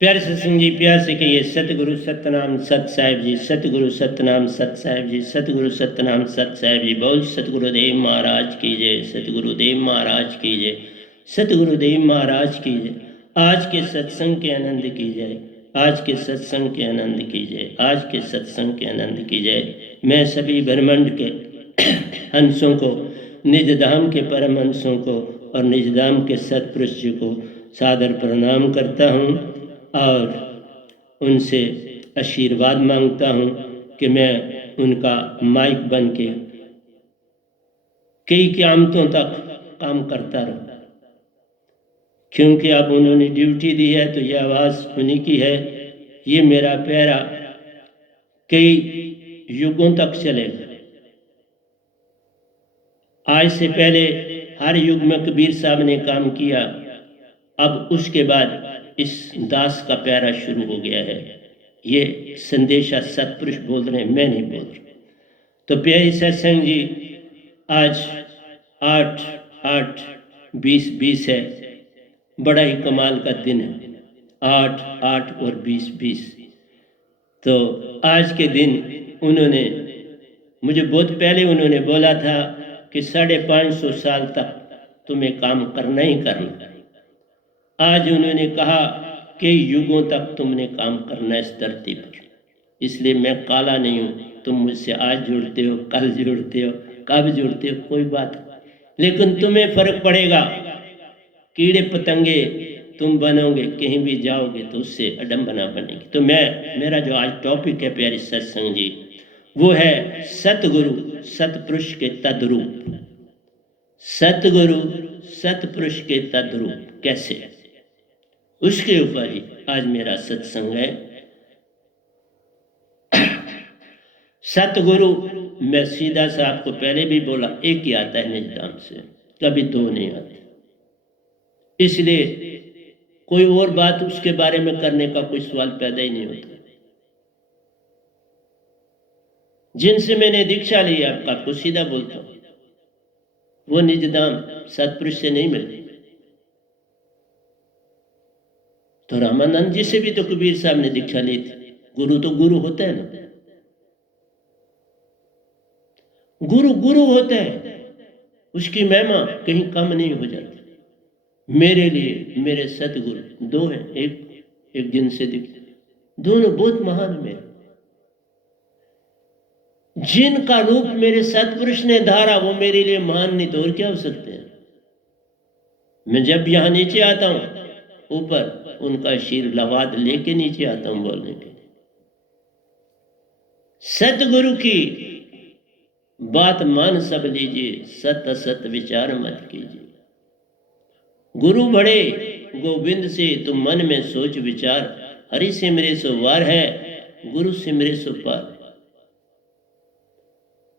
प्यारे सत्संग जी, प्यार से कहिए सतगुरु सतनाम सत साहिब जी, सतगुरु सतनाम सत साहिब जी, सतगुरु सतनाम सत साहिब जी। बोल सतगुरुदेव महाराज की जय, सतगुरुदेव महाराज की जय, सतगुरुदेव महाराज की जय। आज के सत्संग के आनंद की जय, आज के सत्संग के आनंद की जय, आज के सत्संग के आनंद की जय। मैं सभी ब्रह्मांड के हंसों को, निज धाम के परम हंसों को और निज धाम के सतपुरुष जी को सादर प्रणाम करता हूँ और उनसे आशीर्वाद मांगता हूँ कि मैं उनका माइक बन के कई क़यामतों तक काम करता रहूँ, क्योंकि अब उन्होंने ड्यूटी दी है तो ये आवाज़ उन्हीं की है। ये मेरा प्यारा कई युगों तक चलेगा। आज से पहले हर युग में कबीर साहब ने काम किया, अब उसके बाद इस दास का प्यारा शुरू हो गया है। ये संदेशा सतपुरुष बोल रहे हैं, मैं नहीं बोल रहा। तो प्यारी सत्संग जी, आज 8/8/2020 है, बड़ा ही कमाल का दिन है। 8/8 और 20/20। तो आज के दिन उन्होंने मुझे बहुत पहले उन्होंने बोला था कि 550 साल तक तुम्हें काम करना ही करना। आज उन्होंने कहा कि युगों तक तुमने काम करना है इस धरती पर, इसलिए मैं काला नहीं हूँ। तुम मुझसे आज जुड़ते हो, कल जुड़ते हो, कब जुड़ते हो, कोई बात नहीं, लेकिन तुम्हें फर्क पड़ेगा। कीड़े पतंगे तुम बनोगे, कहीं भी जाओगे तो उससे अडम्बना बनेगी। तो मेरा जो आज टॉपिक है प्यारी सत्संग जी, वो है सतगुरु सतपुरुष के तद्रूप। सतगुरु सतपुरुष के तद्रूप कैसे, उसके ऊपर ही आज मेरा सत्संग है। सतगुरु, मैं सीधा सा आपको पहले भी बोला, एक ही आता है निज धाम से, कभी दो नहीं आते। इसलिए कोई और बात उसके बारे में करने का कोई सवाल पैदा ही नहीं होता। जिनसे मैंने दीक्षा ली, आपको सीधा बोलता हूँ, वो निज धाम सतपुरुष से नहीं मिलती। तो रामानंद जी से भी तो कबीर साहब ने दीक्षा ली थी। गुरु तो गुरु होता है ना, गुरु गुरु होता है, उसकी महिमा कहीं कम नहीं हो जाती। मेरे लिए मेरे सतगुरु दो हैं, एक जिनसे दीक्षा, दोनों बहुत महान है मेरे। जिनका रूप मेरे सतपुरुष ने धारा वो मेरे लिए महान नहीं तो और क्या हो सकते हैं। मैं जब यहाँ नीचे आता हूँ, ऊपर उनका आशीर्वाद लेके नीचे आता हूँ बोलने के लिए। सतगुरु की बात मान सब लीजिए, सत असत विचार मत कीजिए। गुरु बड़े गोविंद से तुम मन में सोच विचार, हरि सिमरे सो वार है, गुरु सिमरे सो पार।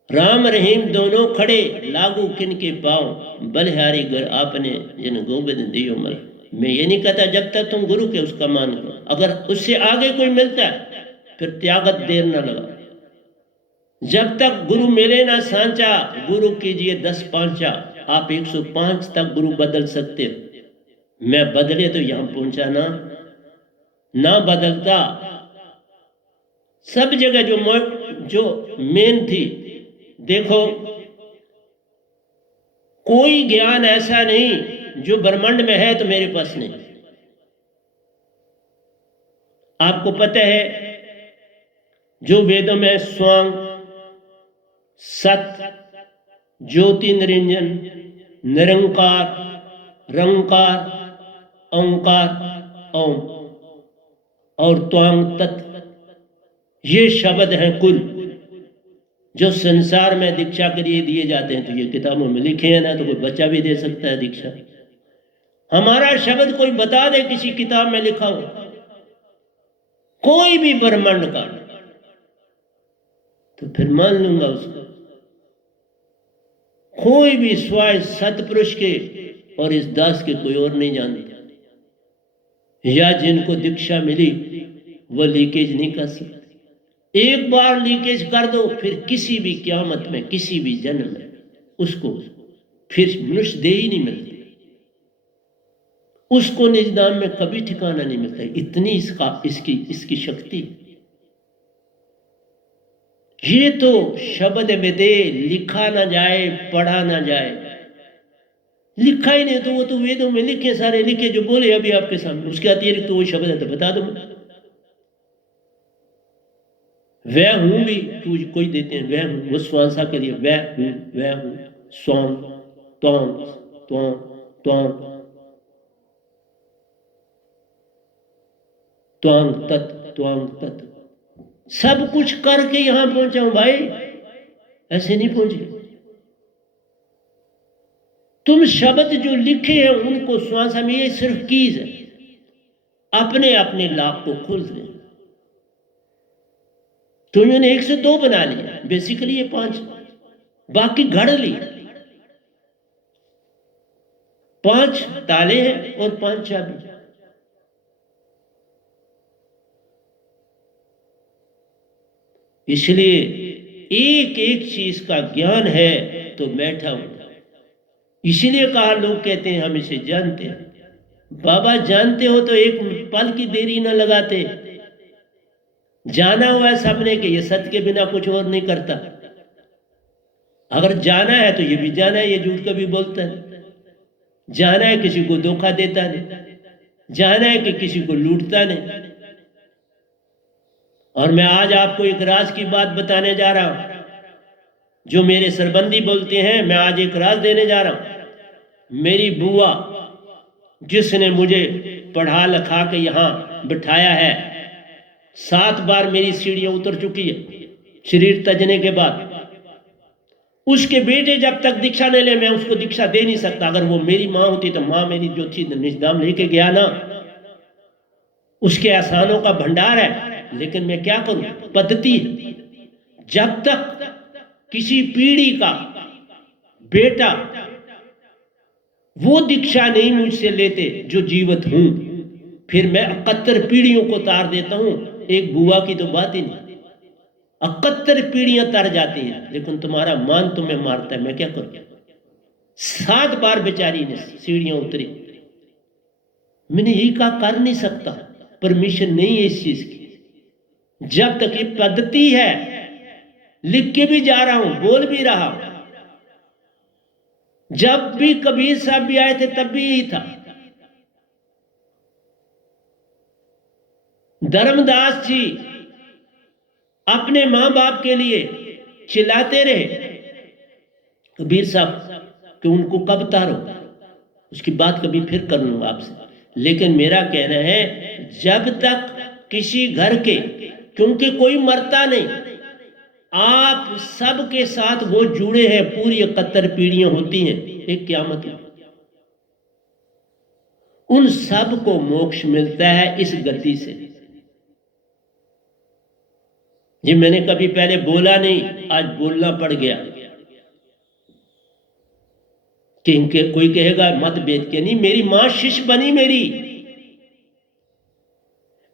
राम रहीम दोनों खड़े, लागू किन के पाँव, बलिहारी घर आपने जिन गोविंद दियो मल। मैं ये नहीं कहता जब तक तुम गुरु के उसका मान करो, अगर उससे आगे कोई मिलता है फिर त्यागत देर न लगा। जब तक गुरु मिले ना सांचा, गुरु कीजिए 10 पांचा। आप 105 तक गुरु बदल सकते हो, मैं बदले तो यहां पहुंचा ना बदलता। सब जगह जो मेन थी, देखो कोई ज्ञान ऐसा नहीं जो ब्रह्मांड में है तो मेरे पास नहीं। आपको पता है जो वेदों में स्वांग, सत, ज्योति निरंजन, निरंकार, रंकार, ओंकार, ओम और त्वांग तत्व, ये शब्द हैं कुल जो संसार में दीक्षा के लिए दिए जाते हैं। तो ये किताबों में लिखे हैं ना, तो कोई बच्चा भी दे सकता है दीक्षा। हमारा शब्द कोई बता दे किसी किताब में लिखा हो, कोई भी ब्रह्मांड का, तो फिर मान लूंगा उसको। कोई भी स्वाय सतपुरुष के और इस दास के कोई और नहीं जानता, या जिनको दीक्षा मिली वो लीकेज नहीं कर सकते। एक बार लीकेज कर दो, फिर किसी भी क़यामत में, किसी भी जन्म में उसको फिर मनुष्य देह ही नहीं मिलती। उसको निज नाम में कभी ठिकाना नहीं मिलता। इतनी इसकी शक्ति। ये तो शब्द वेदे, लिखा ना जाए, पढ़ा ना जाए। लिखा ही नहीं तो वो तो वेदों में लिखे, सारे लिखे जो बोले अभी आपके सामने, उसके अतिरिक्त तो वो शब्द है तो बता दो। वह हूं भी कोई देते हैं, वह हूं, वो स्वांसा के लिए वह हूं, स्वान, त्वान, त्वान, त्वान, त्वांग तत्, त्वांग तत्, सब कुछ करके यहां पहुंचा हूं भाई, ऐसे नहीं पहुंचे। तुम शब्द जो लिखे हैं उनको श्वासा में, ये सिर्फ कीज है, अपने अपने लाभ को खोल दे। तुमने 1 से 2 बना लिया, बेसिकली ये 5, बाकी घड़ लिए। 5 ताले हैं और 5 चाबी। इसलिए एक एक चीज का ज्ञान है तो बैठा हूं। इसीलिए कहा, लोग कहते हैं हम इसे जानते हैं। बाबा जानते हो तो एक पल की देरी न लगाते। जाना हुआ है सबने कि ये सत्य के बिना कुछ और नहीं करता। अगर जाना है तो ये भी जाना है, ये झूठ कभी बोलता है। जाना है किसी को धोखा देता नहीं, जाना है कि किसी को लूटता नहीं। और मैं आज आपको एक राज की बात बताने जा रहा हूं, जो मेरे सरबंदी बोलते हैं, मैं आज एक राज देने जा रहा हूं। मेरी बुआ, जिसने मुझे पढ़ा लिखा के यहां बिठाया है, 7 बार मेरी सीढ़ियां उतर चुकी है शरीर तजने के बाद। उसके बेटे जब तक दीक्षा नहीं ले, मैं उसको दीक्षा दे नहीं सकता। अगर वो मेरी माँ होती तो माँ मेरी जो थी निजदाम लेके गया ना, उसके एहसानों का भंडार है। लेकिन मैं क्या करूं, पद्धति है। जब तक किसी पीढ़ी का बेटा वो दीक्षा नहीं मुझसे लेते जो जीवित हूं, फिर मैं 71 पीढ़ियों को तार देता हूं। एक बुआ की तो बात ही नहीं, 71 पीढ़ियां तर जाती हैं, लेकिन तुम्हारा मान तुम्हें मारता है। मैं क्या करूं? 7 बार बेचारी ने सीढ़ियां उतरी। मैंने यही कहा, कर नहीं सकता, परमिशन नहीं है इस चीज की। जब तक ये पद्धति है, लिख के भी जा रहा हूं, बोल भी रहा हूं। जब भी कबीर साहब भी आए थे तब भी यही था। धर्मदास जी अपने मां बाप के लिए चिल्लाते रहे, कबीर साहब कि उनको कब तारो, उसकी बात कभी फिर कर लूंगा आपसे। लेकिन मेरा कहना है, जब तक किसी घर के, क्योंकि कोई मरता नहीं, आप सबके साथ वो जुड़े हैं, पूरी 71 पीढ़ियां होती हैं एक क़यामत में, उन सब को मोक्ष मिलता है इस गति से। जी मैंने कभी पहले बोला नहीं, आज बोलना पड़ गया। कि कोई कहेगा मत बेच के, नहीं, मेरी मां शिष्य बनी।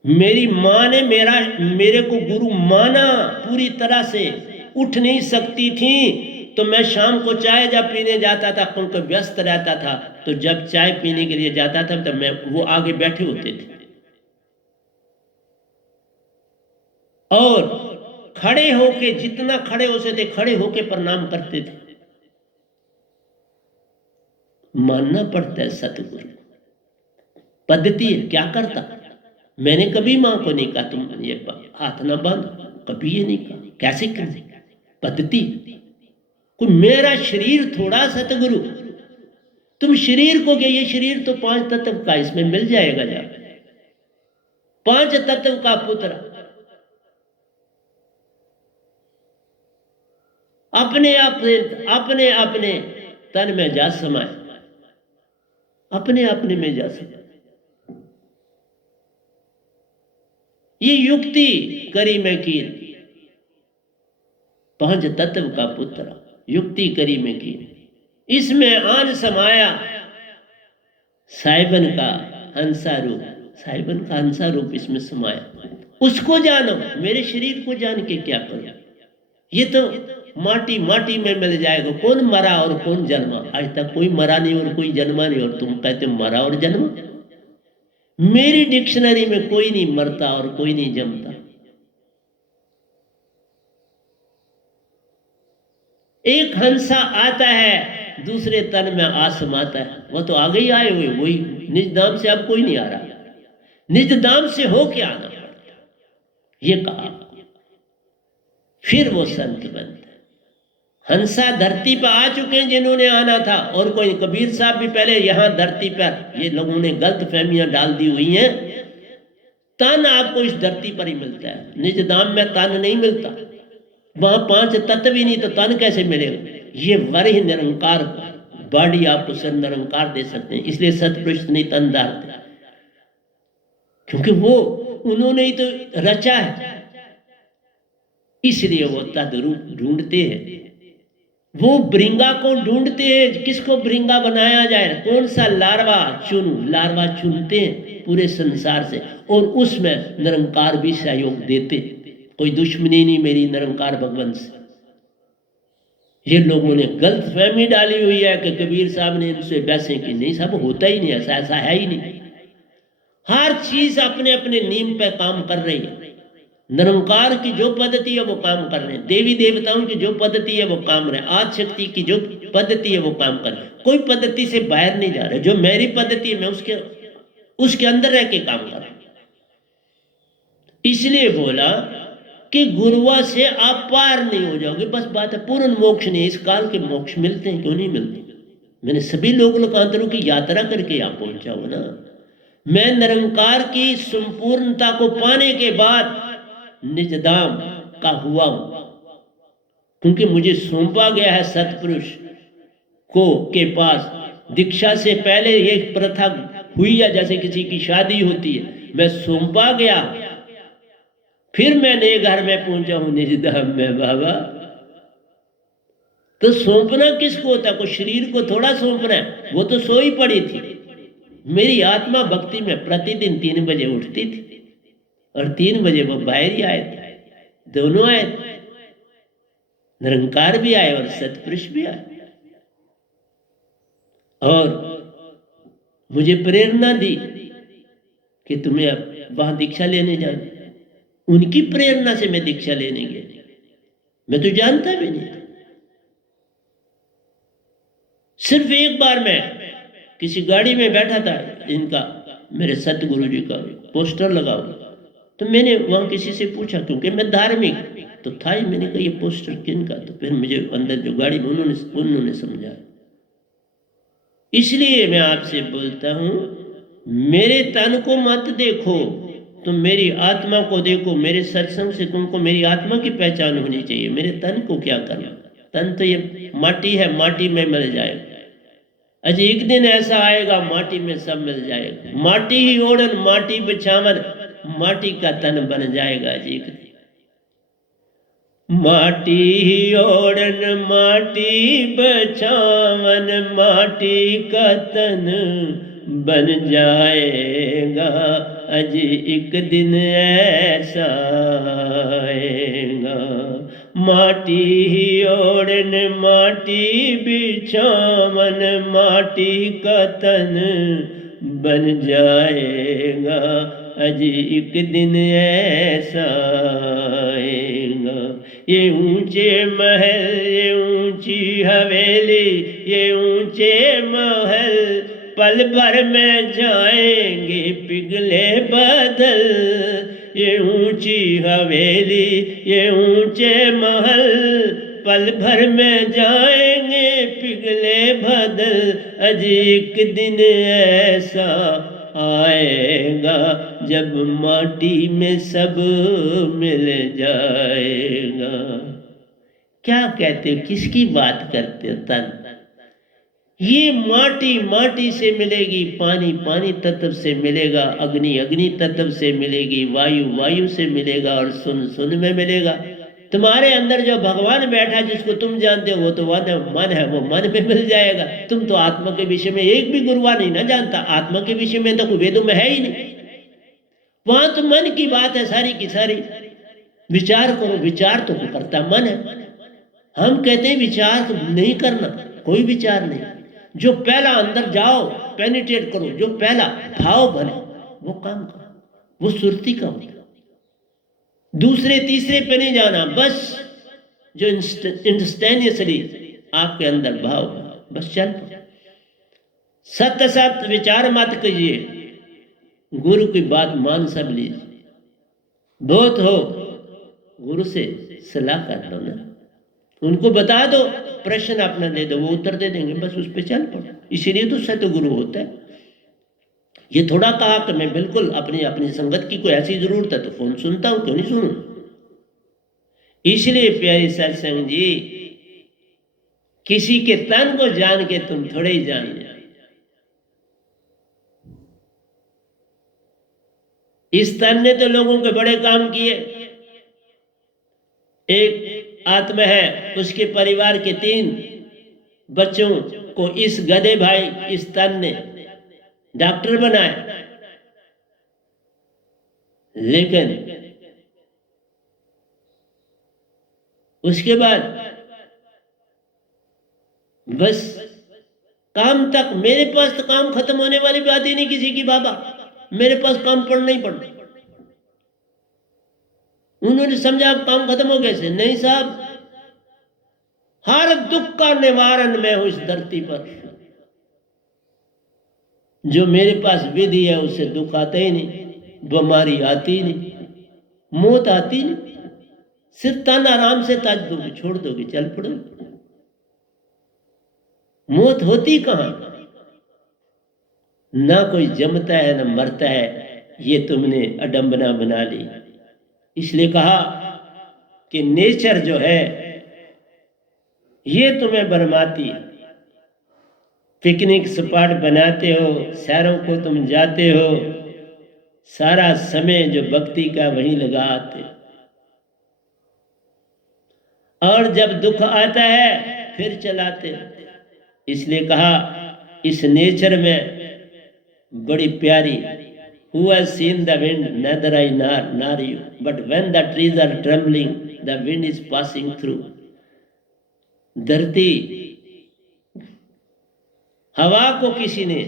मेरी मां ने मेरे को गुरु माना पूरी तरह से। उठ नहीं सकती थी तो मैं शाम को चाय जब पीने जाता था, क्योंकि व्यस्त रहता था, तो जब चाय पीने के लिए जाता था तो मैं, वो आगे बैठे होते थे और खड़े होके, जितना खड़े हो सकते खड़े होके प्रणाम करते थे। मानना पड़ता है सतगुरु, पद्धति है। क्या करता, मैंने कभी मां को नहीं कहा तुम ये हाथ ना बांध, कभी ये नहीं कहा। कैसे कर, पद्धति। कोई मेरा शरीर थोड़ा, सतगुरु तुम शरीर को, ये शरीर तो 5 तत्व का, इसमें मिल जाएगा जा 5 तत्व का पुत्र। अपने अपने तन में जा समाए, अपने में जा समाए। ये युक्ति करी मैं की, 5 तत्व का पुत्र, युक्ति करी मैं की। इसमें आन समाया साहिबन का हंसा रूप, साहिबन का हंसा रूप इसमें समाया। उसको जानो, मेरे शरीर को जान के क्या करो। ये तो माटी माटी में मिल जाएगा। कौन मरा और कौन जन्मा? आज तक कोई मरा नहीं और कोई जन्मा नहीं, और तुम कहते मरा और जन्मा। मेरी डिक्शनरी में कोई नहीं मरता और कोई नहीं जमता। एक हंसा आता है दूसरे तन में आ समाता है, वो तो आगे ही आए हुए, वही निज दाम से अब कोई नहीं आ रहा, निज दाम से हो के आना पड़ता, ये कहा। फिर वो संत बनता है। हंसा धरती पर आ चुके हैं जिन्होंने आना था, और कोई कबीर साहब भी पहले यहां धरती पर, ये लोगों ने गलत फहमियां डाल दी हुई हैं। तन आपको इस धरती पर ही मिलता है, निज दाम में तन नहीं मिलता। वहां 5 तत्व ही नहीं तो तन कैसे मिलेगा? ये वर ही निरंकार बॉडी आपको सिर्फ निरंकार दे सकते हैं, इसलिए सतपुरुष नहीं तन धारते, क्योंकि वो उन्होंने ही तो रचा है, इसलिए वो तद्रूप ढूंढते हैं। वो भृंगा को ढूंढते हैं, किसको भृंगा बनाया जाए, कौन सा लार्वा चुनूं, लार्वा चुनते हैं पूरे संसार से, और उसमें निरंकार भी सहयोग देते। कोई दुश्मनी नहीं मेरी निरंकार भगवान से। ये लोगों ने गलत फहमी डाली हुई है कि कबीर साहब ने इनसे वैसे की, नहीं सब होता ही नहीं, ऐसा ऐसा है ही नहीं। हर चीज अपने अपने नियम पे काम कर रही है। निरंकार की जो पद्धति है वो काम कर रहे हैं, देवी देवताओं की जो पद्धति है वो काम रहे, आदि शक्ति की जो पद्धति है वो काम कर रहे, कोई पद्धति से बाहर नहीं जा रहे। जो मेरी पद्धति है मैं उसके अंदर रह के काम कर रहा हूं। इसलिए बोला कि गुरुआ से आप पार नहीं हो जाओगे, बस बात है। पूर्ण मोक्ष नहीं, इस काल के मोक्ष मिलते हैं, क्यों नहीं मिलते? मैंने सभी लोकांतरों की यात्रा करके यहां पहुंचा हूं ना। मैं निरंकार की संपूर्णता को पाने के बाद निजदाम का हुआ हूं, क्योंकि मुझे सौंपा गया है सतपुरुष को के पास। दीक्षा से पहले ये प्रथा हुई है, जैसे किसी की शादी होती है, मैं सौंपा गया, फिर मैं नए घर में पहुंचा हूं निजधाम में बाबा। तो सौंपना किसको होता है? कोई शरीर को थोड़ा सौंपना है, वो तो सोई पड़ी थी। मेरी आत्मा भक्ति में प्रतिदिन 3 बजे उठती थी, और 3 बजे वो बाहर ही आए थे, दोनों आए थे, निरंकार भी आए और सतपुरुष भी आए, और मुझे प्रेरणा दी कि तुम्हें अब वहां दीक्षा लेने जाना। उनकी प्रेरणा से मैं दीक्षा लेने गया, मैं तो जानता भी नहीं। सिर्फ एक बार मैं किसी गाड़ी में बैठा था, इनका मेरे सतगुरु जी का पोस्टर लगा हुआ, तो मैंने वहां किसी से पूछा, क्योंकि मैं धार्मिक तो था ही, मैंने कहा ये पोस्टर किन का? तो फिर मुझे अंदर जो गाड़ी में उन्होंने समझाया। इसलिए मैं आपसे बोलता हूं, मेरे तन को मत देखो, तुम मेरी आत्मा को देखो। मेरे सत्संग से तुमको मेरी आत्मा की पहचान होनी चाहिए, मेरे तन को क्या करना। तन तो ये माटी है, माटी में मिल जाएगा। अजय एक दिन ऐसा आएगा माटी में सब मिल जाएगा। माटी ही ओढ़न माटी बिछावन, माटी का तन बन जाएगा। अजय एक दिन माटी ही ओढ़न माटी बिछावन, माटी का तन बन जाएगा। अज एक दिन ऐसा आएगा, माटी ही ओढ़न माटी बिछावन, माटी का तन बन जाएगा। अज एक दिन ऐसा आएगा। ये ऊंचे महल, ये ऊंची हवेली, ये ऊंचे महल पल भर में जाएंगे पिघले बदल। ये ऊंची हवेली, ये ऊंचे महल पल भर में जाएंगे पिघले बदल। अज एक दिन ऐसा आएगा जब माटी में सब मिल जाएगा। क्या कहते हो, किसकी बात करते हो? तन ये माटी माटी से मिलेगी, पानी पानी तत्व से मिलेगा, अग्नि अग्नि तत्व से मिलेगी, वायु वायु से मिलेगा, और सुन सुन में मिलेगा। तुम्हारे अंदर जो भगवान बैठा जिसको तुम जानते हो वो तो मन है, वो मन में मिल जाएगा। तुम तो आत्मा के विषय में एक भी गुरुआ नहीं ना जानता, आत्मा के विषय में तो वेदों में है ही नहीं। वहां तो मन की बात है सारी की सारी। विचार करो, विचार तो करता मन है। हम कहते हैं विचार तो नहीं करना, कोई विचार नहीं। जो पहला अंदर जाओ, पेनिट्रेट करो, जो पहला भाव बने वो काम करो, वो सुरती का हो। दूसरे तीसरे पे नहीं जाना, बस जो इंस्टेंटेनियसली आपके अंदर भाव, बस चल पड़ो। सत्य सत्य विचार मत कीजिए, गुरु की बात मान सब लीजिए। बहुत हो गुरु से सलाह कर लो ना, उनको बता दो, प्रश्न अपना दे दो, वो उत्तर दे देंगे, बस उस पर चल पड़ो। इसीलिए तो सत्य गुरु होता है। ये थोड़ा कहा कि मैं बिल्कुल अपनी अपनी संगत की कोई ऐसी जरूरत है तो फोन सुनता हूं, क्यों नहीं सुनूं। इसलिए प्यारी सत्संग जी, किसी के तन को जान के तुम थोड़े ही जान ले। इस तन ने तो लोगों के बड़े काम किए। एक आत्मा है, उसके परिवार के 3 बच्चों को इस गधे भाई, इस तन ने डॉक्टर बनाया। लेकिन उसके बाद बस काम तक, मेरे पास तो काम खत्म होने वाली बात ही नहीं किसी की बाबा, मेरे पास काम पड़ना ही पड़ना। उन्होंने समझा अब काम खत्म हो गए से, नहीं साहब, हर दुख का निवारण मैं हूं इस धरती पर। जो मेरे पास विधि है उससे दुख आता ही नहीं, बीमारी आती नहीं, मौत आती नहीं। सिर्फ तन आराम से ताज दोगे, छोड़ दोगे, चल पड़ो। मौत होती कहां? ना कोई जमता है ना मरता है, ये तुमने अडंबना बना ली। इसलिए कहा कि नेचर जो है ये तुम्हें बरमाती है। पिकनिक स्पॉट बनाते हो, शहरों को तुम जाते हो, सारा समय जो भक्ति का वहीं लगाते हो, और जब दुख आता है फिर चलाते हो। इसलिए कहा इस नेचर में बड़ी प्यारी, Who has seen the wind? Neither I nor you. But when the trees are trembling, the wind is passing through. धरती, हवा को किसी ने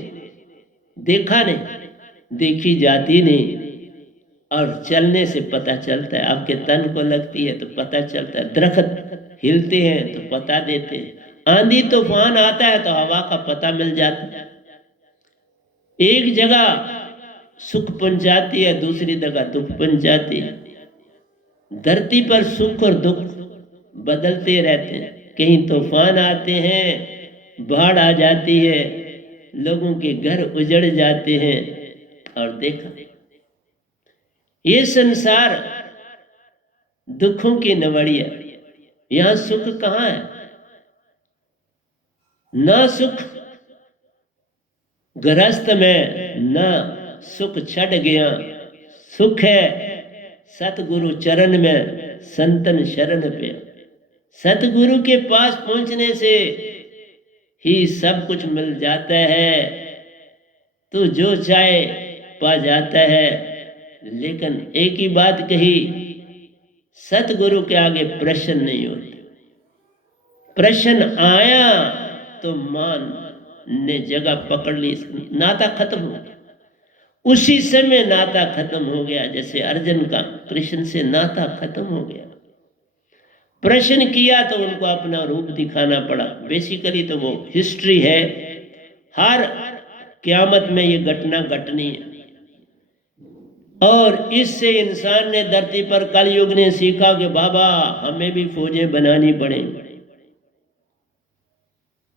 देखा नहीं, देखी जाती नहीं, और चलने से पता चलता है। आपके तन को लगती है तो पता चलता है। दरख्त हिलते हैं तो पता देते हैं। आंधी तूफान आता है तो हवा का पता मिल जाता है। एक जगह सुख पहुंचाती है, दूसरी जगह दुख पहुंचाती है। धरती पर सुख और दुख बदलते रहते हैं। कहीं तूफान आते हैं, बाढ़ आ जाती है, लोगों के घर उजड़ जाते हैं। और देखा, ये संसार दुखों की नवड़िया, यहां सुख कहां है? ना सुख गृहस्थ में, ना सुख छट गया। सुख है सतगुरु चरण में, संतन शरण पे। सतगुरु के पास पहुंचने से ही सब कुछ मिल जाता है, तो जो चाहे पा जाता है। लेकिन एक ही बात कही, सतगुरु के आगे प्रश्न नहीं होते। प्रश्न आया तो मान ने जगह पकड़ ली, नाता खत्म हो गया। उसी समय नाता खत्म हो गया, जैसे अर्जुन का कृष्ण से नाता खत्म हो गया। प्रश्न किया तो उनको अपना रूप दिखाना पड़ा। बेसिकली तो वो हिस्ट्री है, हर क़यामत में ये घटना घटनी है। और इससे इंसान ने धरती पर कलयुग ने सीखा कि बाबा हमें भी फौजें बनानी पड़ेंगी।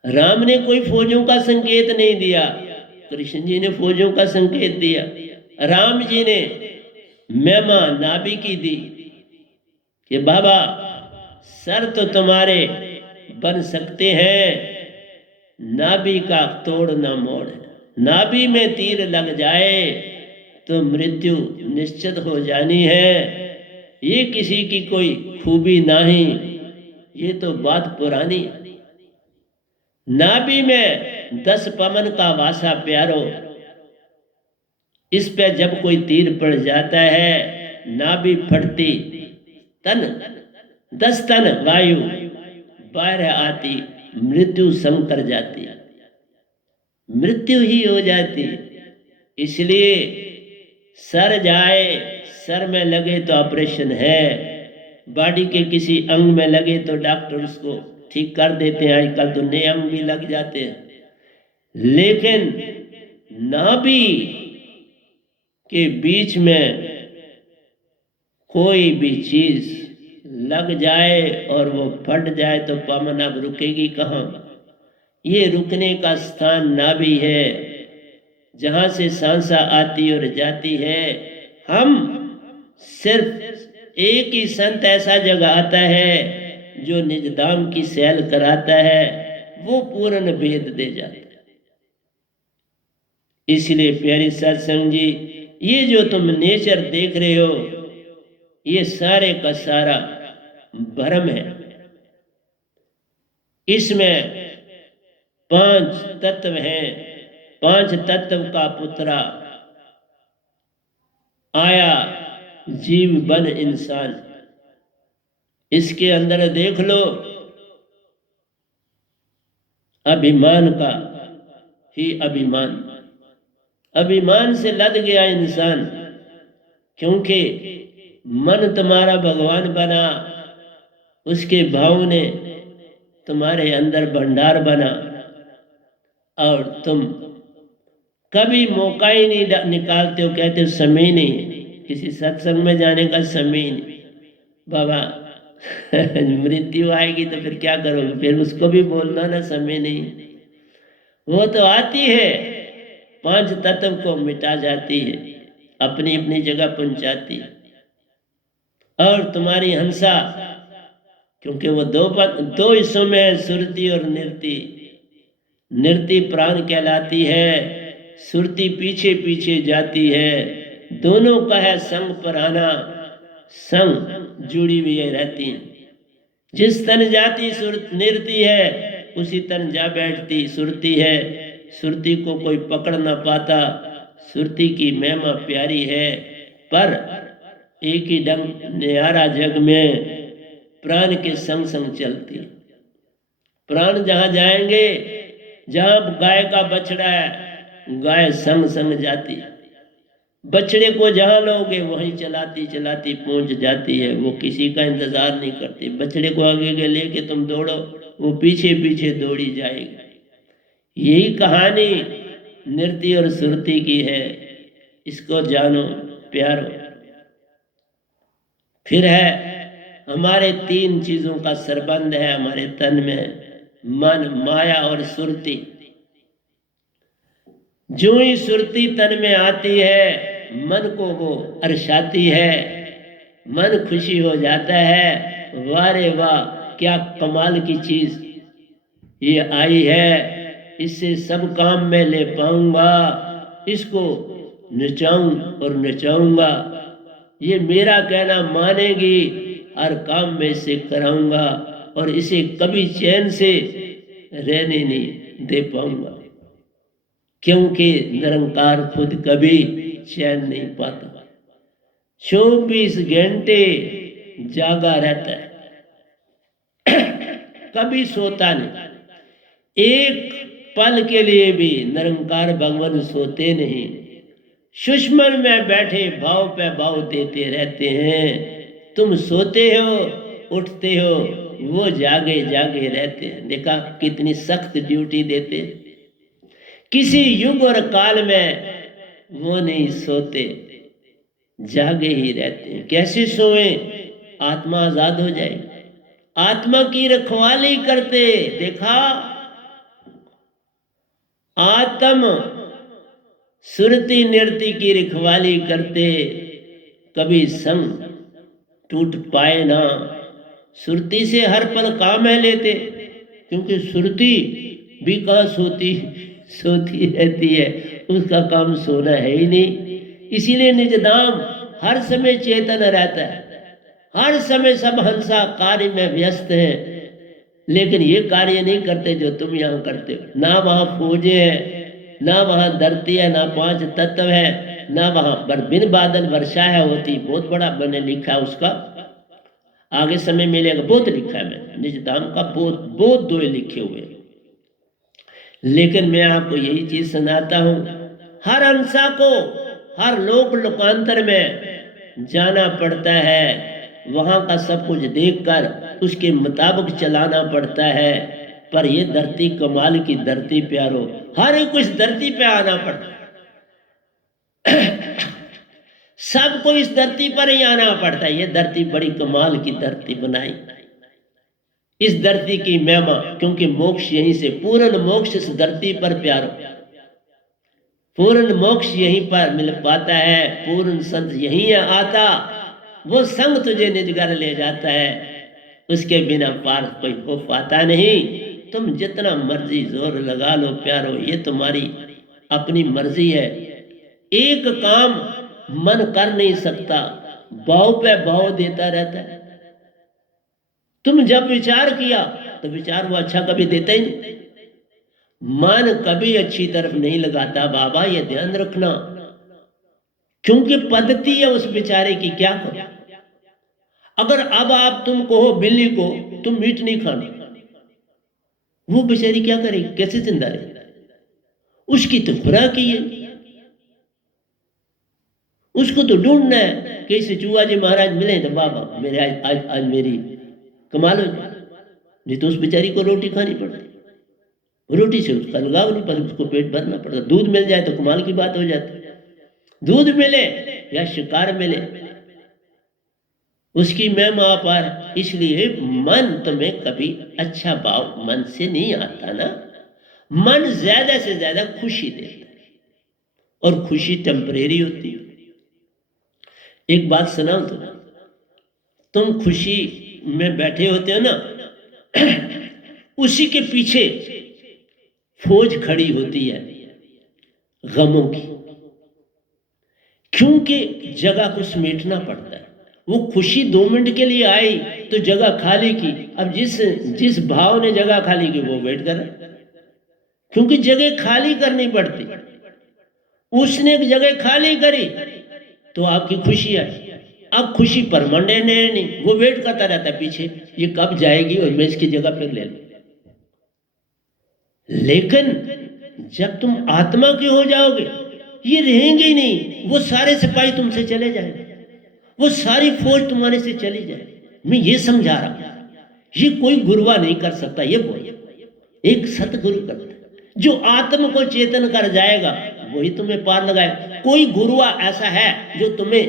राम ने कोई फौजों का संकेत नहीं दिया, कृष्ण जी ने फौजों का संकेत दिया। राम जी ने महिमा नाभि की दी कि बाबा सर तो तुम्हारे बन सकते हैं, नाभि का तोड़ ना मोड़। नाभि में तीर लग जाए तो मृत्यु निश्चित हो जानी है। ये किसी की कोई खूबी नहीं, ये तो बात पुरानी है। नाभि में 10 पवन का वासा प्यारो, इस पे जब कोई तीर पड़ जाता है, नाभि फटती, तन 10 तन वायु बाहर आती, मृत्यु संग कर जाती, मृत्यु ही हो जाती। इसलिए सर जाए, सर में लगे तो ऑपरेशन है, बॉडी के किसी अंग में लगे तो डॉक्टर उसको ठीक कर देते हैं। आजकल तो नए अंग भी लग जाते हैं। लेकिन नाभि के बीच में कोई भी चीज लग जाए और वो फट जाए तो पवन अब रुकेगी कहाँ। ये रुकने का स्थान नाभि है, जहां से सांसा आती और जाती है। हम सिर्फ एक ही संत ऐसा जगह आता है जो निज धाम की सैल कराता है, वो पूर्ण भेद दे जाता है। इसलिए प्यारी सत्संग जी, ये जो तुम नेचर देख रहे हो, ये सारे का सारा भ्रम है। इसमें 5 तत्व हैं। 5 तत्व का पुत्रा आया जीव बन इंसान। इसके अंदर देख लो, अभिमान का ही अभिमान, अभिमान से लद गया इंसान। क्योंकि मन तुम्हारा भगवान बना, उसके भाव ने तुम्हारे अंदर भंडार बना, और तुम कभी मौका ही नहीं निकालते हो। कहते हो समय नहीं है, किसी सत्संग में जाने का समय नहीं। बाबा मृत्यु आएगी तो फिर क्या करोगे? फिर उसको भी बोलना ना समय नहीं। वो तो आती है, 5 तत्व को मिटा जाती है, अपनी अपनी जगह पहुंचाती है। और तुम्हारी हंसा, क्योंकि वो दो हिस्सों में है, सुरति और निरति। निरति प्राण कहलाती है, सुरति पीछे पीछे जाती है। दोनों का है संग पर आना, संग जुड़ी हुई रहती हैं। जिस तन जाती निरति है, उसी तन जा बैठती सुरति है। सुरति को कोई पकड़ ना पाता। सुरति की महिमा प्यारी है, पर एक ही डंग न्यारा जग में प्राण के संग संग चलती। प्राण जहां जाएंगे, जहां गाय का बछड़ा है, गाय संग संग जाती। बछड़े को जहां लोगे वहीं चलाती चलाती पहुंच जाती है। वो किसी का इंतजार नहीं करती। बछड़े को आगे लेके तुम दौड़ो, वो पीछे पीछे दौड़ी जाएगी। यही कहानी नृत्य और सुरती की है। इसको जानो प्यारो। फिर है हमारे 3 चीजों का संबंध है हमारे तन में, मन, माया और सुरती। जो ही सुरती तन में आती है, मन को वो अरसाती है, मन खुशी हो जाता है। वारे वाह, क्या कमाल की चीज ये आई है, इससे सब काम में ले पाऊंगा, इसको नचाऊं और नचाऊंगा। ये मेरा कहना मानेगी, हर काम में इसे कराऊंगा, और इसे कभी चैन से रहने नहीं दे पाऊंगा। क्योंकि निरंकार खुद कभी चैन नहीं पाता, 24 घंटे जागा रहता है, कभी सोता नहीं। एक पल के लिए भी निरंकार भगवान सोते नहीं। सुषमन में बैठे भाव पे भाव देते रहते हैं। तुम सोते हो, उठते हो, वो जागे जागे रहते हैं। देखा कितनी सख्त ड्यूटी देते। किसी युग और काल में वो नहीं सोते, जागे ही रहते हैं। कैसे सोए? आत्मा आजाद हो जाए, आत्मा की रखवाली करते। देखा, आत्म सुरति नृत्य की रखवाली करते, कभी संग टूट पाए ना। सुरति से हर पल काम है लेते, क्योंकि सुरति भी कहाँ सोती रहती है, उसका काम सोना है ही नहीं। इसीलिए निज धाम हर समय चेतन रहता है, हर समय सब हंसा कार्य में व्यस्त है। लेकिन ये कार्य नहीं करते जो तुम यहाँ करते हो। ना वहाँ फौजे है, ना वहाँ धरती है, ना 5 तत्व है, ना वहाँ पर बिन बादल वर्षा है होती। बहुत बड़ा मैंने लिखा है, उसका आगे समय मिलेगा, बहुत लिखा है मैंने निज धाम का, बहुत 2 लिखे हुए। लेकिन मैं आपको यही चीज सुनाता हूँ, हर हंसा को हर लोक लोकांतर में जाना पड़ता है, वहाँ का सब कुछ देखकर उसके मुताबिक चलाना पड़ता है। पर ये धरती कमाल की धरती प्यारो, हर एक इस धरती पे आना पड़ता है। सबको इस धरती पर ही आना पड़ता है। ये धरती बड़ी कमाल की धरती बनाई, इस धरती की महिमा, क्योंकि मोक्ष यहीं से, पूर्ण मोक्ष इस धरती पर प्यारो, पूर्ण मोक्ष यहीं पर मिल पाता है। पूर्ण संत यहीं आता, वो संग तुझे निज घर ले जाता है, उसके बिना पार कोई हो पाता नहीं। तुम जितना मर्जी जोर लगा लो प्यारो, ये तुम्हारी अपनी मर्जी है। एक काम मन कर नहीं सकता, भाव पे भाव देता रहता है। तुम जब विचार किया तो विचार वो अच्छा कभी देता ही नहीं, मन कभी अच्छी तरफ नहीं लगाता बाबा, ये ध्यान रखना। क्योंकि पद्धति है उस बेचारे की, क्या करो। अगर अब आप तुम कहो बिल्ली को तुम मीट नहीं खाना, वो बेचारी क्या करेगी, कैसे जिंदा रहेगी? उसकी तो खुराक ही है, उसको तो ढूंढना है। कैसे चूहा जी महाराज मिले तो बाबा मेरे आज मेरी कमाल हो जाए, नहीं तो उस बेचारी को रोटी खानी पड़ती, रोटी से उसका लगाव नहीं, पर उसको पेट भरना पड़ता। दूध मिल जाए तो कमाल की बात हो जाती, दूध मिले या शिकार मिले, उसकी महिमा पार। इसलिए मन तुम्हें कभी अच्छा भाव मन से नहीं आता ना, मन ज्यादा से ज्यादा खुशी देता है, और खुशी टेम्परेरी होती है। एक बात सुनाऊं तो, तुम खुशी में बैठे होते हो ना, उसी के पीछे फौज खड़ी होती है गमों की, क्योंकि जगह को समेटना पड़ता है। वो खुशी 2 मिनट के लिए आई तो जगह खाली की, अब जिस भाव ने जगह खाली की वो वेट कर रहा है, क्योंकि जगह खाली करनी पड़ती। उसने जगह खाली करी तो आपकी खुशी आई। अब खुशी परमानेंट नहीं, वो वेट करता रहता है पीछे, ये कब जाएगी और मैं इसकी जगह फिर ले लूं। लेकिन जब तुम आत्मा के हो जाओगे, ये रहेंगे ही नहीं, वो सारे सिपाही तुमसे चले जाएंगे, वो सारी फौज तुम्हारे से चली जाए। मैं ये समझा रहा हूं, ये कोई गुरुआ नहीं कर सकता, ये बोल एक सतगुरु करता है, जो आत्म को चेतन कर जाएगा वही तुम्हें पार लगाएगा। कोई गुरुआ ऐसा है जो तुम्हें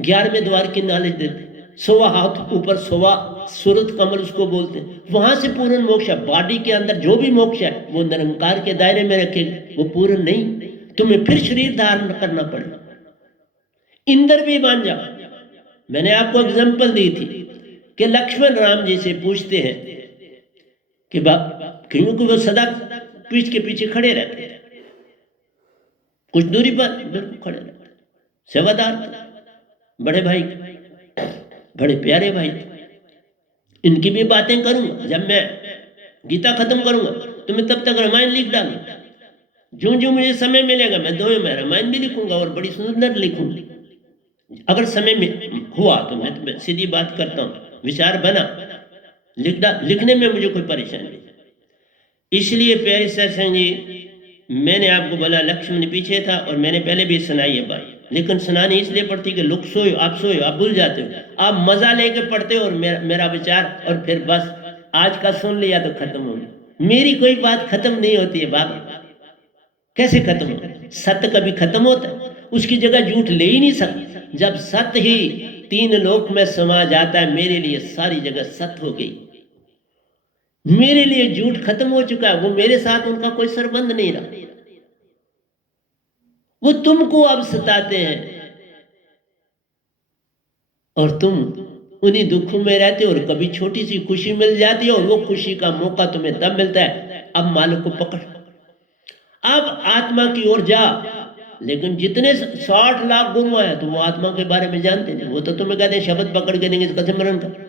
11वें द्वार की नॉलेज देते, 100 हाथ ऊपर 100 सूरत कमल उसको बोलते हैं, वहां से पूर्ण मोक्ष है। बॉडी के अंदर जो भी मोक्ष है वो निरंकार के दायरे में रखेगा, वो पूर्ण नहीं, तुम्हें फिर शरीर धारण करना पड़ेगा। इंद्र भी बन जाओ। मैंने आपको एग्जांपल दी थी कि लक्ष्मण राम जी से पूछते हैं कि क्योंकि वो सदा पीठ के पीछे खड़े रहते हैं, कुछ दूरी पर बिल्कुल खड़े रहते हैं, सेवादार, बड़े भाई, बड़े प्यारे भाई। इनकी भी बातें करूंगा, जब मैं गीता खत्म करूंगा तो मैं तब तक रामायण लिख डालूंगा। जो जो मुझे समय मिलेगा मैं 2 में रामायण भी लिखूंगा और बड़ी सुंदर लिखूंगा। अगर समय में हुआ तो मैं सीधी बात करता हूँ, विचार बना लिखने में मुझे कोई परेशानी नहीं। इसलिए प्यारे सत्संग जी, मैंने आपको बोला लक्ष्मण पीछे था, और मैंने पहले भी सुनाई है बात, लेकिन सुनानी इसलिए पड़ती कि लोग सोए, आप सोए, आप भूल जाते हो, आप मजा लेके पढ़ते हो, और मेरा विचार, और फिर बस आज का सुन लिया तो खत्म हो गया। मेरी कोई बात खत्म नहीं होती है बाबा, कैसे खत्म हो? सत्य कभी खत्म होता है? उसकी जगह झूठ ले ही नहीं सकता। जब सत्य ही 3 लोक में समा जाता है, मेरे लिए सारी जगह सत्य हो गई, मेरे लिए झूठ खत्म हो चुका है, वो मेरे साथ उनका कोई संबंध नहीं रहा, वो तुमको अब सताते हैं और तुम उन्हीं दुखों में रहते हो, और कभी छोटी सी खुशी मिल जाती है, और वो खुशी का मौका तुम्हें तब मिलता है अब मालिक को पकड़, अब आत्मा की ओर जा। लेकिन जितने 60 लाख गुरु हैं तो वो आत्मा के बारे में जानते नहीं, वो तो तुम्हें कहते हैं शब्द पकड़ के देंगे इसका सिमरन कर,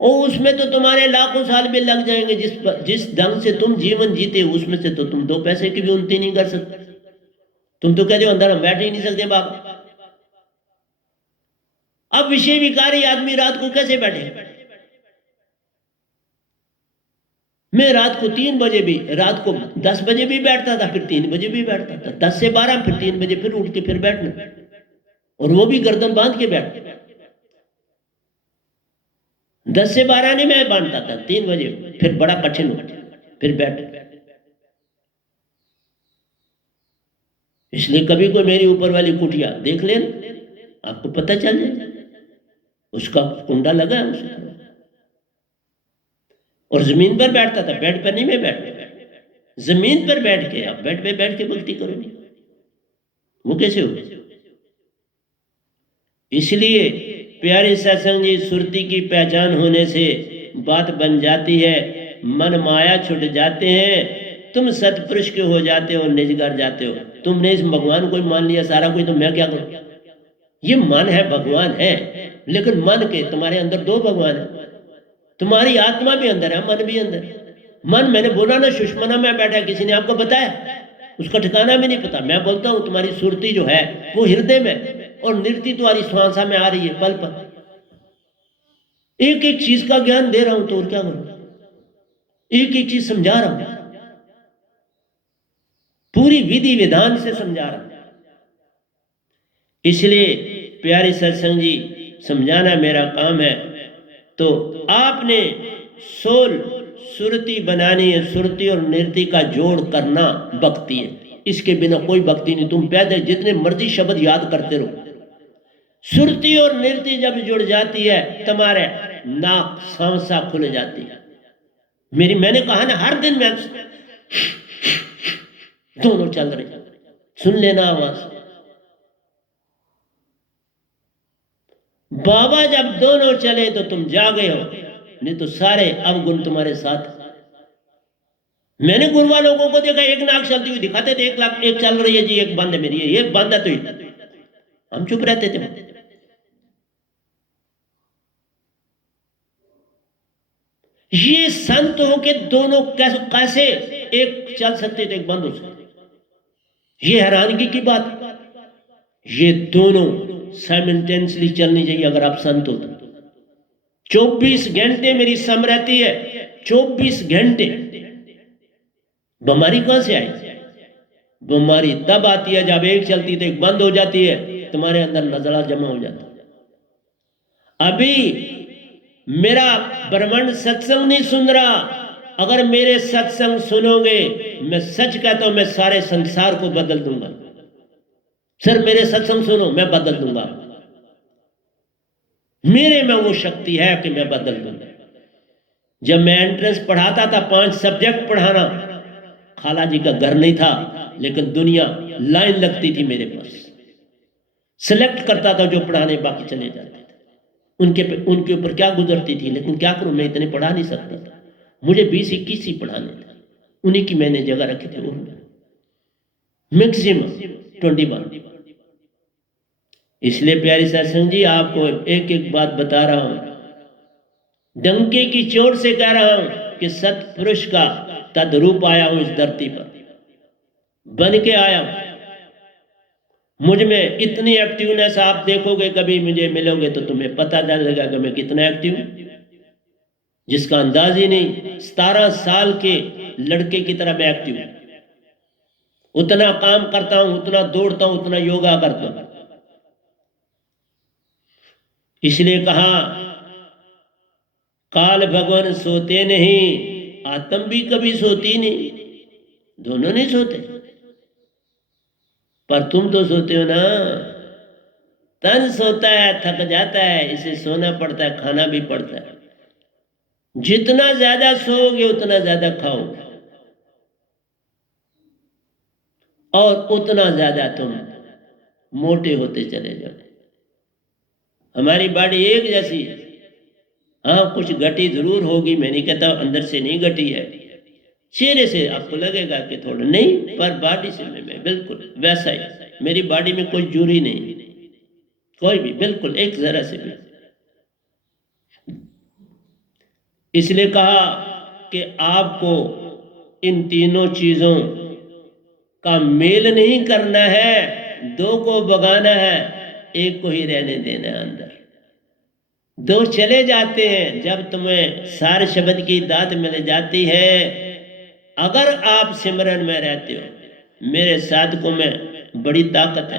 और उसमें तो तुम्हारे लाखों साल भी लग जाएंगे। जिस ढंग से तुम जीवन जीते उसमें से तो तुम 2 पैसे की भी उन्नति नहीं कर सकते। तुम तो कहते हो अंदर हम बैठ ही नहीं सकते बाबा। अब विषय विकारी आदमी रात को कैसे बैठे? मैं रात को 3 बजे भी, रात को 10 बजे भी बैठता था, फिर 3 बजे भी बैठता था, 10 से 12, फिर 3 बजे फिर उठ के फिर बैठना, और वो भी गर्दन बांध के बैठ। 10 से 12 नहीं मैं बांधता था, 3 बजे फिर बड़ा कठिन हो, फिर बैठ। इसलिए कभी कोई मेरी ऊपर वाली कुटिया देख लेना, आपको पता चल जाए उसका कुंडा लगा है उसे। और जमीन पर बैठता था, बेड पर नहीं मैं बैठता, जमीन पर बैठ के। आप बेड पे बैठ के भक्ति करोगे, वो कैसे हो? इसलिए प्यारे सत्संग जी, सुरती की पहचान होने से बात बन जाती है, मन माया छुट जाते हैं, तुम सतपुरुष के हो जाते हो, निजगर जाते हो। तुमने इस भगवान को मान लिया सारा कुछ, तो मैं क्या करूं? ये मन है, भगवान है, लेकिन मन के तुम्हारे अंदर 2 भगवान है। तुम्हारी आत्मा भी अंदर है, मन भी अंदर है। मन, मैंने बोला ना, सुषमना में बैठा, किसी ने आपको बताया? उसका ठिकाना भी नहीं पता। मैं बोलता हूं तुम्हारी सुरती जो है वो हृदय में, और नृत्य तुम्हारी श्वासा में आ रही है पल पल। एक एक चीज का ज्ञान दे रहा हूं, तो और क्या करूं? एक एक चीज समझा रहा हूं, पूरी विधि विधान से समझा रहा हूं। इसलिए प्यारे सत्संग जी, समझाना मेरा काम है। तो आपने सोल सुरती बनानी है, सुरती और नृत्य का जोड़ करना भक्ति है। इसके बिना कोई भक्ति नहीं। तुम पैदल जितने मर्जी शब्द याद करते रहो, सुरती और नृत्य जब जुड़ जाती है, तुम्हारे नाक सांसा खुल जाती है। मैंने कहा ना, हर दिन मैं दोनों चल रहे, सुन लेना आवाज। बाबा जब दोनों चले तो तुम जागे हो, नहीं तो सारे अवगुण तुम्हारे साथ। मैंने गुरुआ लोगों को देखा, एक नाक चलती हुई दिखाते थे, एक चल रही है जी, एक बंद है मेरी, ये बंद है, तो हम चुप रहते थे। ये संत हो के दोनों कैसे एक चल सकते थे, एक बंद हो सकते? ये हैरानगी की बात। ये दोनों साइमल्टेनियसली चलनी चाहिए अगर आप संत हो तो। 24 घंटे मेरी सम रहती है, 24 घंटे। बीमारी कहां से आई? बीमारी तब आती है जब एक चलती तो एक बंद हो जाती है, तुम्हारे अंदर नजला जमा हो जाता है। अभी मेरा ब्रह्मांड सत्संग नहीं सुन रहा, अगर मेरे सत्संग सुनोगे, मैं सच कहता हूं, मैं सारे संसार को बदल दूंगा। सर मेरे सत्संग सुनो, मैं बदल दूंगा। मेरे में वो शक्ति है कि मैं बदल दूंगा। जब मैं एंट्रेंस पढ़ाता था, 5 सब्जेक्ट पढ़ाना, खाला जी का घर नहीं था, लेकिन दुनिया लाइन लगती थी मेरे पास। सिलेक्ट करता था जो पढ़ाने, बाकी चले जाते थे। उनके ऊपर क्या गुजरती थी, लेकिन क्या करूं, मैं इतने पढ़ा नहीं सकता था। मुझे 20-21 ही पढ़ाने थे, उन्हीं की मैंने जगह रखी थी, मैक्सिमम 21। इसलिए प्यारी सत्संग जी, आपको एक एक बात बता रहा हूं, डंके की चोट से कह रहा हूं कि सतपुरुष का तद्रूप आया हूं इस धरती पर, बन के आया हूं। मुझ में इतनी एक्टिवनेस आप देखोगे, कभी मुझे मिलोगे तो तुम्हें पता चलेगा कि मैं कितना एक्टिव हूं, जिसका अंदाज ही नहीं। 17 साल के लड़के की तरह मैं एक्टिव हूं। उतना काम करता हूं, उतना दौड़ता हूं, उतना योगा करता हूं। इसलिए कहा, काल भगवान सोते नहीं, आत्म भी कभी सोती नहीं, दोनों नहीं सोते। पर तुम तो सोते हो ना। तन सोता है, थक जाता है, इसे सोना पड़ता है, खाना भी पड़ता है। जितना ज्यादा सोओगे उतना ज्यादा खाओगे, और उतना ज्यादा तुम मोटे होते चले जाओगे। हमारी बॉडी एक जैसी है, हाँ कुछ घटी जरूर होगी, मैं नहीं कहता अंदर से नहीं घटी है। चेहरे से आपको लगेगा कि थोड़ा नहीं, पर बॉडी से मैं बिल्कुल वैसा ही। मेरी बॉडी में कोई जूरी नहीं, कोई भी, बिल्कुल एक जरा से भी। इसलिए कहा कि आपको इन तीनों चीजों का मेल नहीं करना है, 2 को भगाना है, एक को ही रहने देना है अंदर। दो चले जाते हैं जब तुम्हें सार शब्द की दात मिल जाती है। अगर आप सिमरन में रहते हो, मेरे साधकों में बड़ी ताकत है,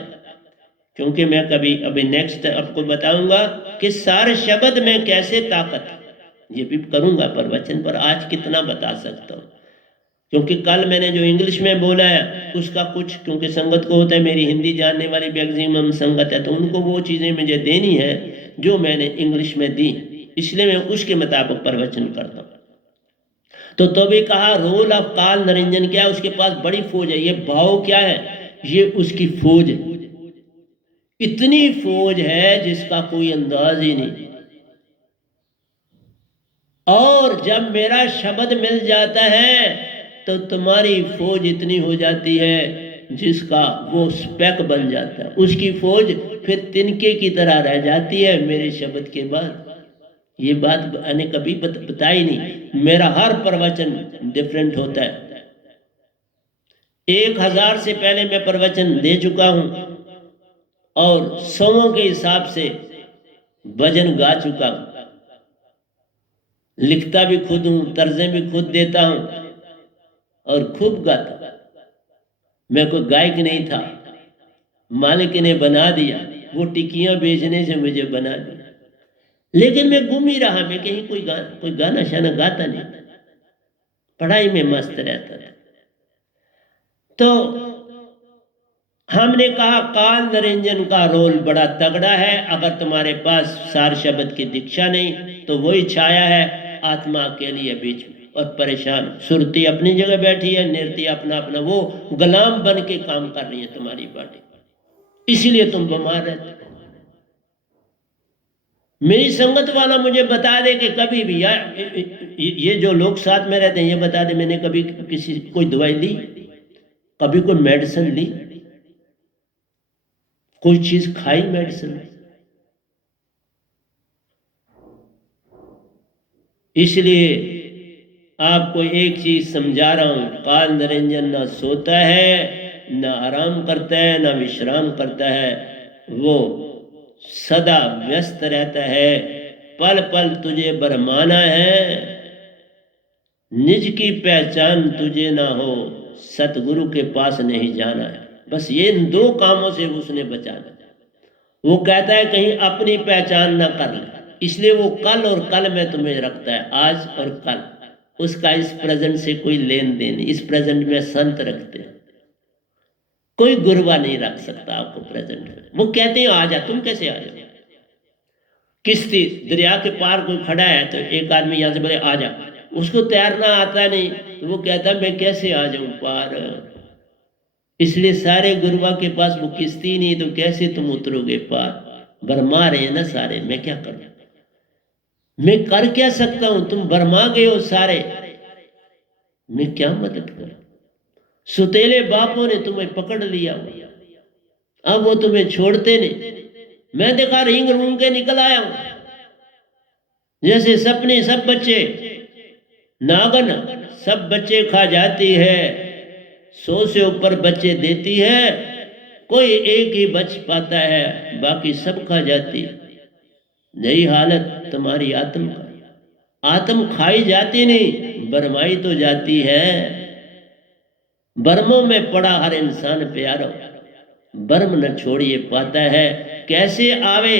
क्योंकि मैं कभी अभी नेक्स्ट आपको बताऊंगा कि सार शब्द में कैसे ताकत है। ये भी करूंगा प्रवचन पर, आज कितना बता सकता हूँ, क्योंकि कल मैंने जो इंग्लिश में बोला है उसका कुछ, क्योंकि संगत को होता है, मेरी हिंदी जानने वाली मैक्सिमम संगत है, तो उनको वो चीज़ें मुझे देनी है जो मैंने इंग्लिश में दी, इसलिए मैं उसके मुताबिक प्रवचन करता हूँ। तो भी कहा रोल ऑफ काल निरंजन क्या है, उसके पास बड़ी फौज है। ये भाव क्या है, ये उसकी फौज है, इतनी फौज है जिसका कोई अंदाज ही नहीं। और जब मेरा शब्द मिल जाता है तो तुम्हारी फौज इतनी हो जाती है जिसका वो स्पेक बन जाता है, उसकी फौज फिर तिनके की तरह रह जाती है मेरे शब्द के बाद। ये बात मैंने कभी बताई नहीं, मेरा हर प्रवचन डिफरेंट होता है। 1000 से पहले मैं प्रवचन दे चुका हूं और 100 के हिसाब से भजन गा चुका हूं, लिखता भी खुद हूं, तर्जें भी खुद देता हूं और खूब गाता। मैं कोई गायक नहीं था, मालिक ने बना दिया, वो टिकियां बेचने से मुझे बना दिया। लेकिन मैं गुम ही रहा, मैं कहीं कोई गाना शाना गाता नहीं, पढ़ाई में मस्त रहता था। तो हमने कहा काल निरंजन का रोल बड़ा तगड़ा है। अगर तुम्हारे पास सार शब्द की दीक्षा नहीं तो वही छाया है आत्मा के लिए बीच में और परेशान। सुरती अपनी जगह बैठी है, नृत्य अपना अपना, वो गुलाम बन के काम कर रही है तुम्हारी बॉडी, इसीलिए तुम बीमार रहते हो। मेरी संगत वाला मुझे बता दे कि कभी भी यार ये जो लोग साथ में रहते हैं, ये बता दे मैंने कभी किसी कोई दवाई ली, कभी कोई मेडिसिन ली, कोई चीज खाई मेडिसिन। इसलिए आपको एक चीज समझा रहा हूं, काल निरंजन ना सोता है, ना आराम करता है, ना विश्राम करता है, वो सदा व्यस्त रहता है। पल पल तुझे बरमाना है, निज की पहचान तुझे ना हो, सतगुरु के पास नहीं जाना है। बस ये इन 2 कामों से उसने बचाना। वो कहता है कहीं अपनी पहचान ना कर ले, इसलिए वो कल और कल में तुम्हें रखता है, आज और कल। उसका इस प्रेजेंट से कोई लेन देन नहीं। इस प्रेजेंट में संत रखते हैं, कोई गुरवा नहीं रख सकता आपको प्रेजेंट में। वो कहते हैं आ जा, तुम कैसे आ जाओ। किश्ती दरिया के पार कोई खड़ा है तो एक आदमी यहां से बोले आ जा, उसको तैरना आता नहीं तो वो कहता मैं कैसे आ जाऊं पार। इसलिए सारे गुरुआ के पास वो किश्ती नहीं, तो कैसे तुम उतरोगे पार। बरमा रहे हैं ना सारे, मैं क्या करूं, मैं कर क्या सकता हूं, तुम बरमा गए हो सारे, मैं क्या मदद करूं। सुतेले बापों ने तुम्हें पकड़ लिया, अब वो तुम्हें छोड़ते नहीं। मैं देखा रिंग रूंग के निकल आया हूं, जैसे सपने सब बच्चे नागन सब बच्चे खा जाती है, 100 से ऊपर बच्चे देती है, कोई एक ही बच पाता है, बाकी सब खा जाती है। यही हालत तुम्हारी आत्म का। आत्म खाई जाती नहीं, बरमाई तो जाती है। बर्मों में पड़ा हर इंसान प्यारो, बर्म न छोड़िए पाता है। कैसे आवे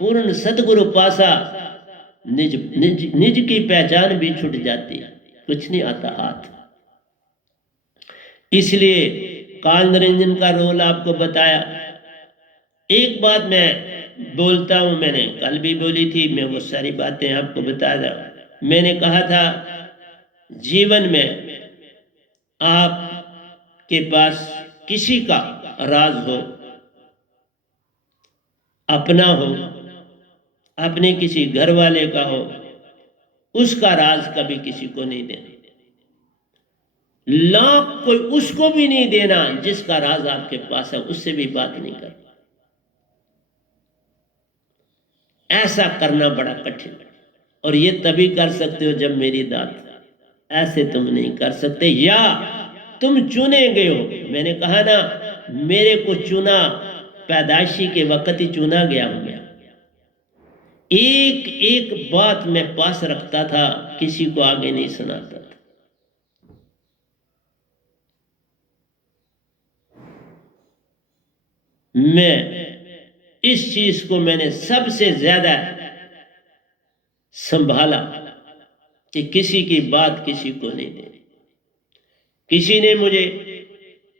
पूर्ण सतगुरु पासा, निज निज निज की पहचान भी छूट जाती है, कुछ नहीं आता हाथ। इसलिए काल निरंजन का रोल आपको बताया। एक बात मैं बोलता हूं, मैंने कल भी बोली थी, मैं वो सारी बातें आपको बता रहा। मैंने कहा था जीवन में आपके पास किसी का राज हो, अपना हो, अपने किसी घर वाले का हो, उसका राज कभी किसी को नहीं देना। लाख कोई उसको भी नहीं देना जिसका राज आपके पास है, उससे भी बात नहीं करना। ऐसा करना बड़ा कठिन है, और ये तभी कर सकते हो जब मेरी दात, ऐसे तुम नहीं कर सकते। या तुम चुने गए हो, मैंने कहा ना मेरे को चुना पैदाइशी के वक्त ही चुना गया हूं मैं। एक एक बात मैं पास रखता था, किसी को आगे नहीं सुनाता था। मैं इस चीज को मैंने सबसे ज्यादा संभाला कि किसी की बात किसी को नहीं देनी। किसी ने मुझे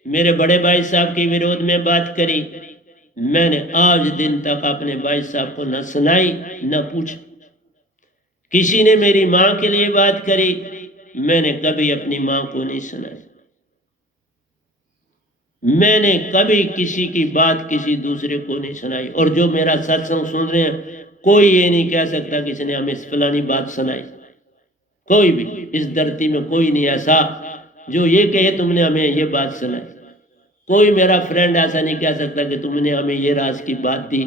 मेरे बड़े भाई साहब के विरोध में बात करी, मैंने आज दिन तक अपने भाई साहब को न सुनाई न पूछा। किसी ने मेरी मां के लिए बात करी, मैंने कभी अपनी मां को नहीं सुनाई। मैंने कभी किसी की बात किसी दूसरे को नहीं सुनाई। और जो मेरा सत्संग सुन रहे हैं, कोई ये नहीं कह सकता किसी ने हमें फलानी बात सुनाई। कोई भी इस धरती में कोई नहीं ऐसा जो ये कहे तुमने हमें ये बात सुनाई। कोई मेरा फ्रेंड ऐसा नहीं कह सकता कि तुमने हमें ये राज की बात दी।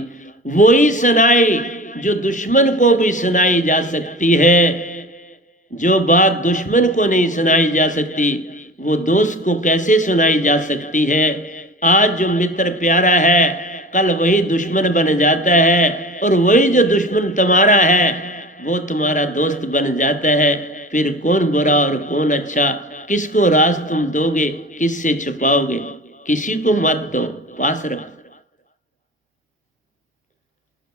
वही सुनाई जो दुश्मन को भी सुनाई जा सकती है। जो बात दुश्मन को नहीं सुनाई जा सकती, वो दोस्त को कैसे सुनाई जा सकती है। आज जो मित्र प्यारा है, कल वही दुश्मन बन जाता है, और वही जो दुश्मन तुम्हारा है वो तुम्हारा दोस्त बन जाता है। फिर कौन बुरा और कौन अच्छा, किसको राज तुम दोगे, किससे छुपाओगे? किसी को मत दो, पास रखो।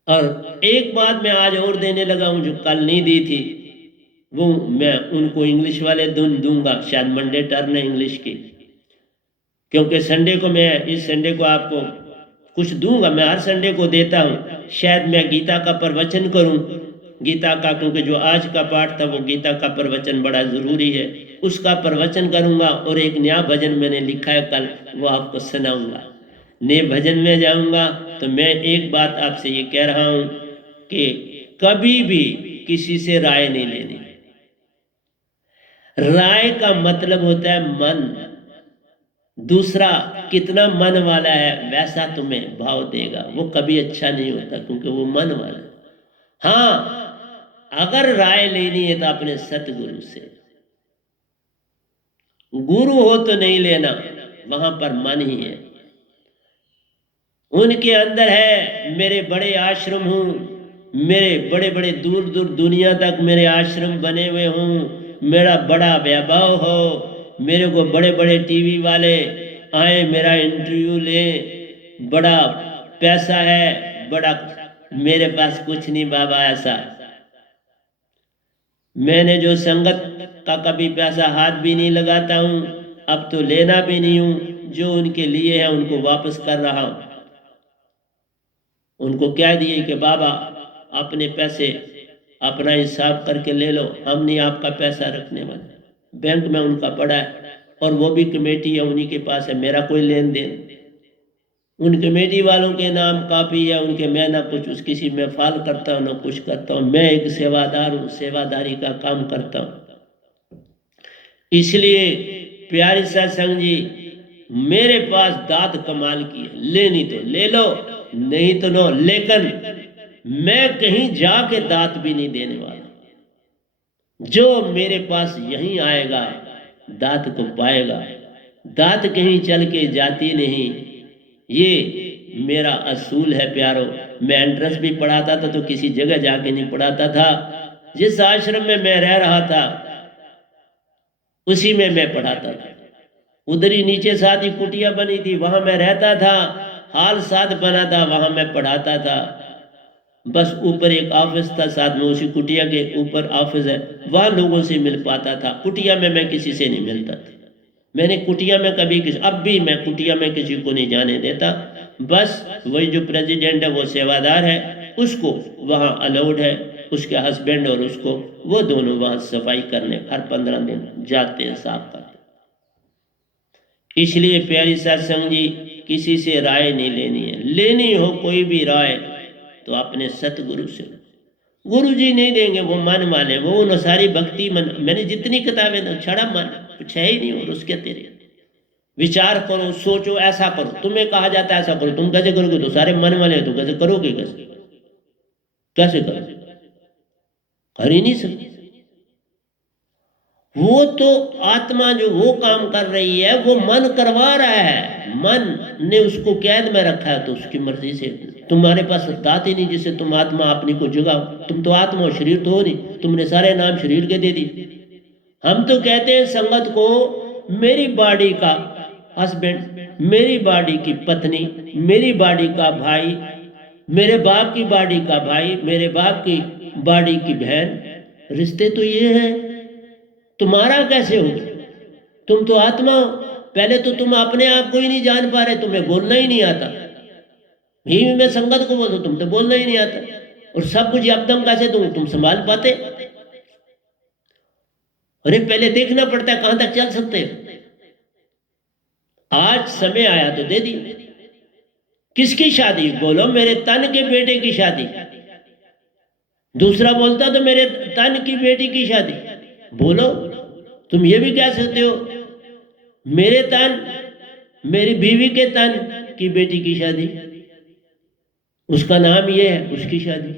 और एक बात मैं आज और देने लगा हूं जो कल नहीं दी थी, वो मैं उनको इंग्लिश वाले दूंगा। शायद मंडे टर्न है इंग्लिश की, क्योंकि संडे को मैं इस संडे को आपको कुछ दूंगा। मैं हर संडे को देता हूँ। शायद मैं गीता का प्रवचन करूं, गीता का, क्योंकि जो आज का पाठ था वो गीता का प्रवचन बड़ा ज़रूरी है, उसका प्रवचन करूंगा। और एक नया भजन मैंने लिखा है कल, वो आपको सुनाऊंगा। नए भजन में जाऊंगा। तो मैं एक बात आपसे ये कह रहा हूं कि कभी भी किसी से राय नहीं लेनी। राय का मतलब होता है मन। दूसरा कितना मन वाला है वैसा तुम्हें भाव देगा। वो कभी अच्छा नहीं होता, क्योंकि वो मन वाला है। हाँ, अगर राय लेनी है तो अपने सतगुरु से। गुरु हो तो नहीं लेना, वहां पर मन ही है। उनके अंदर है। मेरे बड़े आश्रम हूं, मेरे बड़े बड़े दूर दूर दुनिया तक मेरे आश्रम बने हुए हूं, मेरा बड़ा वैभव हो, मेरे को बड़े बड़े टीवी वाले आए मेरा इंटरव्यू ले, बड़ा पैसा है, बड़ा। मेरे पास कुछ नहीं बाबा ऐसा। मैंने जो संगत का कभी पैसा हाथ भी नहीं लगाता हूं, अब तो लेना भी नहीं हूं। जो उनके लिए है उनको वापस कर रहा हूं। उनको कह दिए कि बाबा अपने पैसे अपना हिसाब करके ले लो, हम नहीं आपका पैसा रखने वाले। बैंक में उनका पड़ा है, और वो भी कमेटी है, उन्हीं के पास है, मेरा कोई लेन देन। उन कमेटी वालों के नाम कापी है उनके। मैं ना कुछ उस किसी में फाल करता हूँ ना कुछ करता हूँ। मैं एक सेवादार हूँ, सेवादारी का काम करता हूँ। इसलिए प्यारे सत्संग जी, मेरे पास दात कमाल की है, लेनी तो ले लो, नहीं तो नो। लेकिन मैं कहीं जाके दात भी नहीं देने वाला। जो मेरे पास यहीं आएगा दात को पाएगा। दात कहीं चल के जाती नहीं, ये मेरा असूल है प्यारो। मैं एंट्रेंस भी पढ़ाता था तो किसी जगह जाके नहीं पढ़ाता था। जिस आश्रम में मैं रह रहा था उसी में मैं पढ़ाता था। उधर ही नीचे साथ ही कुटिया बनी थी, वहां मैं रहता था। हाल साथ बना था, वहां मैं पढ़ाता था। बस ऊपर एक ऑफिस था, साथ में उसी कुटिया के ऊपर ऑफिस है, वहां लोगों से मिल पाता था। कुटिया में मैं किसी से नहीं मिलता था। मैंने कुटिया में कभी किसी, अब भी मैं कुटिया में किसी को नहीं जाने देता। बस वही जो प्रेसिडेंट है वो सेवादार है, उसको वहाँ अलाउड है। उसके हस्बैंड और उसको, वो दोनों वहाँ सफाई करने हर 15 दिन जाते हैं, साफ करते। इसलिए प्यारी सत्संग जी, किसी से राय नहीं लेनी है। लेनी हो कोई भी राय तो अपने सतगुरु से। गुरु जी नहीं देंगे, वो मन वाले, वो उन सारी भक्ति मन। मैंने जितनी किताबें ना, छड़ा मन कुछ है ही नहीं। और उसके तेरे विचार करो, सोचो, ऐसा करो। तुम्हें कहा जाता है ऐसा करो, तुम कैसे करोगे? तो सारे मन वाले तो कैसे करोगे? कैसे कैसे करोगे? कर ही नहीं सकते। वो तो आत्मा जो वो काम कर रही है, वो मन करवा रहा है, मन ने उसको कैद में रखा है, तो उसकी मर्जी से। तुम्हारे पास दात ही नहीं जिससे तुम आत्मा अपनी को जगाओ। तुम तो आत्मा हो, शरीर तो हो नहीं। तुमने सारे नाम शरीर के दे दिए। हम तो कहते हैं संगत को, मेरी बॉडी का हस्बैंड, मेरी बॉडी की पत्नी, मेरी बॉडी का भाई, मेरे बाप की बॉडी का भाई, मेरे बाप की बॉडी की बहन। रिश्ते तो ये हैं। तुम्हारा कैसे होगा? तुम तो आत्मा हो। पहले तो तुम अपने आप को ही नहीं जान पा रहे, तुम्हें बोलना ही नहीं आता। ही मैं संगत को बोलूं, तुम तो बोलना ही नहीं आता। और सब कुछ एकदम कैसे तुम संभाल पाते? अरे पहले देखना पड़ता है कहां तक चल सकते हो। आज समय आया तो दे दी। किसकी शादी? बोलो मेरे तन के बेटे की शादी। दूसरा बोलता तो मेरे तन की बेटी की शादी। बोलो, तुम ये भी कह सकते हो मेरे तन, मेरी बीवी के तन की बेटी की शादी। उसका नाम ये है, उसकी शादी।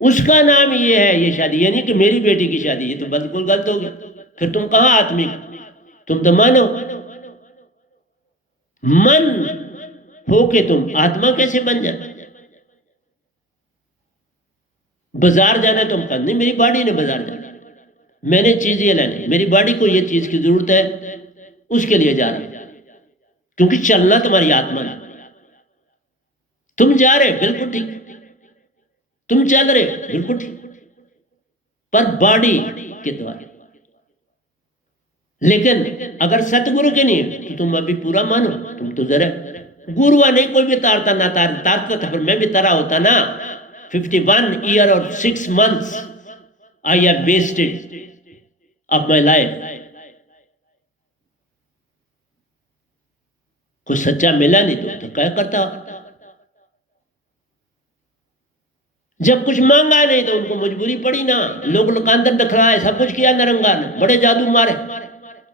उसका नाम ये है, ये शादी, यानी कि मेरी बेटी की शादी। ये तो बिल्कुल गलत हो गया। फिर तुम कहां आत्मिक? तुम तो मानो मन होके तुम आत्मा कैसे बन जाते? बाजार जाना तुम कहा नहीं, मेरी बॉडी ने बाजार जाना, मैंने चीज ये लेनी, मेरी बॉडी को ये चीज की जरूरत है, उसके लिए जा रहा हूं। क्योंकि चलना तुम्हारी आत्मा ने। तुम जा रहे बिल्कुल ठीक, तुम चल रहे बिल्कुल ठीक, पर बॉडी के द्वारा। लेकिन अगर सतगुरु के नहीं तो तुम अभी पूरा मानो। तुम तो जरा गुरुआ नहीं, कोई भी तारता ना तारता था, पर मैं भी तरा होता ना। 51 ईयर और 6 months I have wasted of my life. कोई सच्चा मिला नहीं तो क्या करता? जब कुछ मांगा नहीं तो उनको मजबूरी पड़ी ना। लोग लोकांतर दिखलाए, सब कुछ किया नरंगा ने, बड़े जादू मारे,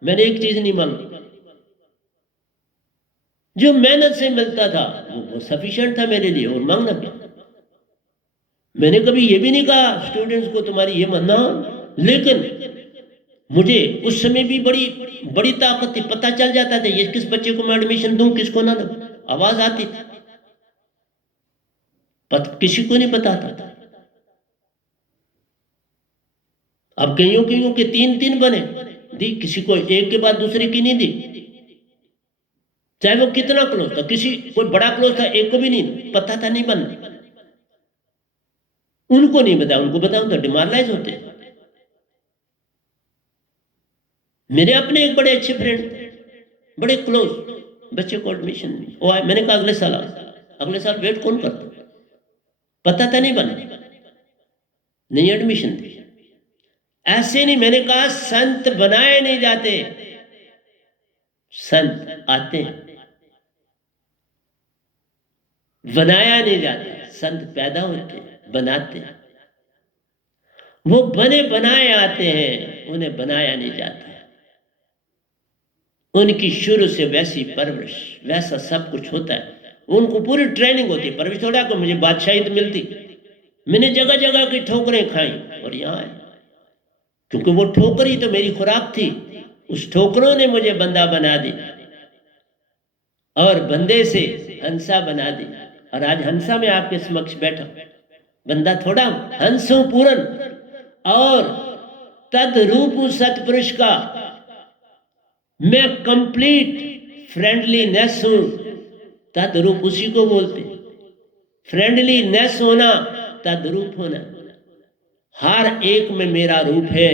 मैंने एक चीज नहीं मांगी। जो मेहनत से मिलता था वो सफिशिएंट था मेरे लिए, और मांगना क्या? मैंने कभी ये भी नहीं कहा स्टूडेंट्स को तुम्हारी ये मानना। लेकिन मुझे उस समय भी बड़ी बड़ी ताकत थी, पता चल जाता था ये किस बच्चे को मैं एडमिशन दूं, किसको ना दूं, आवाज आती थी। किसी को नहीं पता था। अब कईयों कईयों के 3-3 बने दी, किसी को एक के बाद दूसरे की नहीं दी, चाहे वो कितना क्लोज था। किसी कोई बड़ा क्लोज था, एक को भी नहीं पता था, नहीं बन। उनको नहीं बताया, उनको बताऊं तो डिमोरलाइज होते। मेरे अपने एक बड़े अच्छे फ्रेंड, बड़े क्लोज बच्चे को एडमिशन वो आए। मैंने कहा अगले साल वेट कौन करता? पता था नहीं बना, नहीं एडमिशन थी। ऐसे नहीं, मैंने कहा संत बनाए नहीं जाते, संत आते हैं। बनाया नहीं जाता, संत पैदा होते हैं, बनाते हैं। वो बने बनाए आते हैं, उन्हें बनाया नहीं जाता। उनकी शुरू से वैसी परवरिश, वैसा सब कुछ होता है। उनको पूरी ट्रेनिंग होती है। परवरिश थोड़ा को मुझे बादशाही तो मिलती, मैंने जगह जगह की ठोकरें खाई और यहाँ आए, क्योंकि वो ठोकर ही तो मेरी खुराक थी। उस ठोकरों ने मुझे बंदा बना दी और बंदे से हंसा बना दी। और आज हंसा में आपके समक्ष बैठा, बंदा थोड़ा हंसों पूरन और तद रूप सतपुरुष का मैं कंप्लीट फ्रेंडलीनेस हूं। तद्रूप उसी को बोलते, फ्रेंडलीनेस होना, तद्रूप होना। हर एक में मेरा रूप है,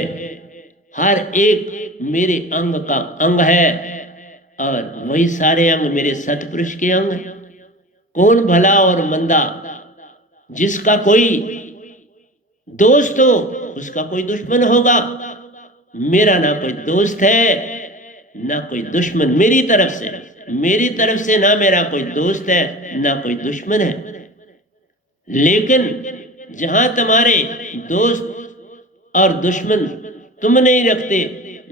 हर एक मेरे अंग का अंग है, और वही सारे अंग मेरे सतपुरुष के अंग हैं। कौन भला और मंदा? जिसका कोई दोस्त हो उसका कोई दुश्मन होगा। मेरा ना कोई दोस्त है ना कोई दुश्मन, मेरी तरफ से ना मेरा कोई दोस्त है ना कोई दुश्मन है। लेकिन जहां तुम्हारे दोस्त और दुश्मन तुम नहीं रखते,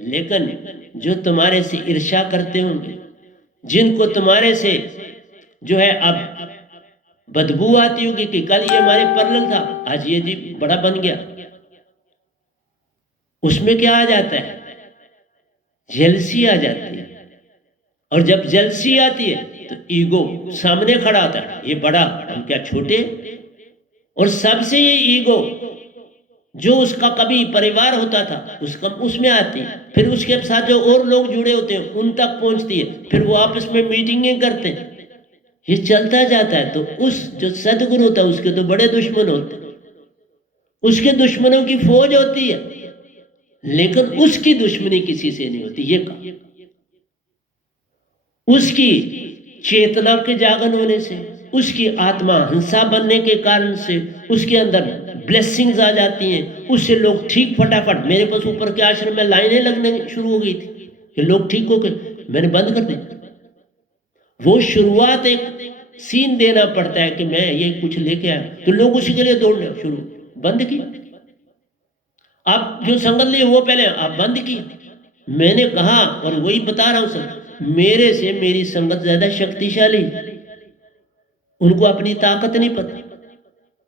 लेकिन जो तुम्हारे से ईर्ष्या करते होंगे, जिनको तुम्हारे से जो है अब बदबू आती होगी कि कल ये हमारे पैरेलल था, आज ये जी बड़ा बन गया, उसमें क्या आ जाता है? जेलसी आ जाती है। और जब जेलसी आती है तो ईगो सामने खड़ा होता है, ये बड़ा, हम क्या छोटे। और सबसे ये ईगो जो उसका कभी परिवार होता था उसका उसमें आती है, फिर उसके साथ जो और लोग जुड़े होते हैं उन तक पहुंचती है, फिर वो आपस में मीटिंगें करते हैं, ये चलता जाता है। तो उस जो सदगुरु होता है उसके तो बड़े दुश्मन होते हैं, उसके दुश्मनों की फौज होती है, लेकिन उसकी दुश्मनी किसी से नहीं होती। ये कहा उसकी चेतना के जागरण होने से, उसकी आत्मा हंसा बनने के कारण से उसके अंदर ब्लेसिंग्स आ जाती हैं, उससे लोग ठीक फटाफट। मेरे पास ऊपर के आश्रम में लाइनें लगने शुरू हो गई थी कि लोग ठीक हो गए, मैंने बंद कर दिया। वो शुरुआत एक सीन देना पड़ता है कि मैं ये कुछ लेके आया, तो लोग उसी के लिए दौड़ना शुरू, बंद किया। आप जो संगत लिए वो पहले आप बंद किया। मैंने कहा और वही बता रहा हूं सर, मेरे से मेरी संगत ज्यादा शक्तिशाली, उनको अपनी ताकत नहीं पता,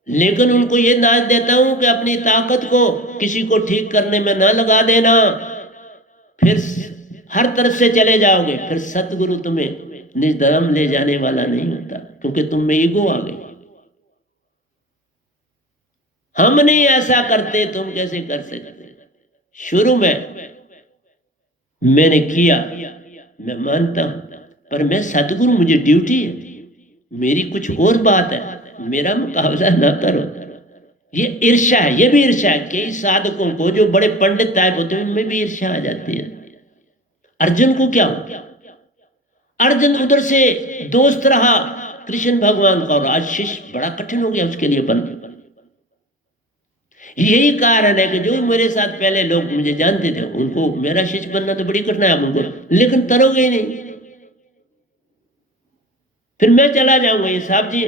लेकिन उनको ये नाच देता हूं कि अपनी ताकत को किसी को ठीक करने में ना लगा देना, फिर हर तरफ से चले जाओगे, फिर सतगुरु तुम्हें निज धर्म ले जाने वाला नहीं होता, क्योंकि तुम में ईगो आ गई। हम नहीं ऐसा करते, तुम कैसे कर सकते? शुरू में मैंने किया, मैं मानता हूं, पर मैं सतगुरु, मुझे ड्यूटी है, मेरी कुछ और बात है, मेरा मुकाबला ना करो। ये ईर्ष्या है, ये भी ईर्ष्या है। कई साधकों को जो बड़े पंडित टाइप होते हैं उनमें भी ईर्ष्या आ जाती है। अर्जुन को क्या हो? अर्जुन उधर से दोस्त रहा कृष्ण भगवान का, और आज शिष्य बड़ा कठिन हो गया उसके लिए बनना। यही कारण है कि जो मेरे साथ पहले लोग मुझे जानते थे उनको मेरा शिष्य बनना तो बड़ी कठिन है उनको, लेकिन तरोगे ही नहीं। फिर मैं चला जाऊंगा, ये साहब जी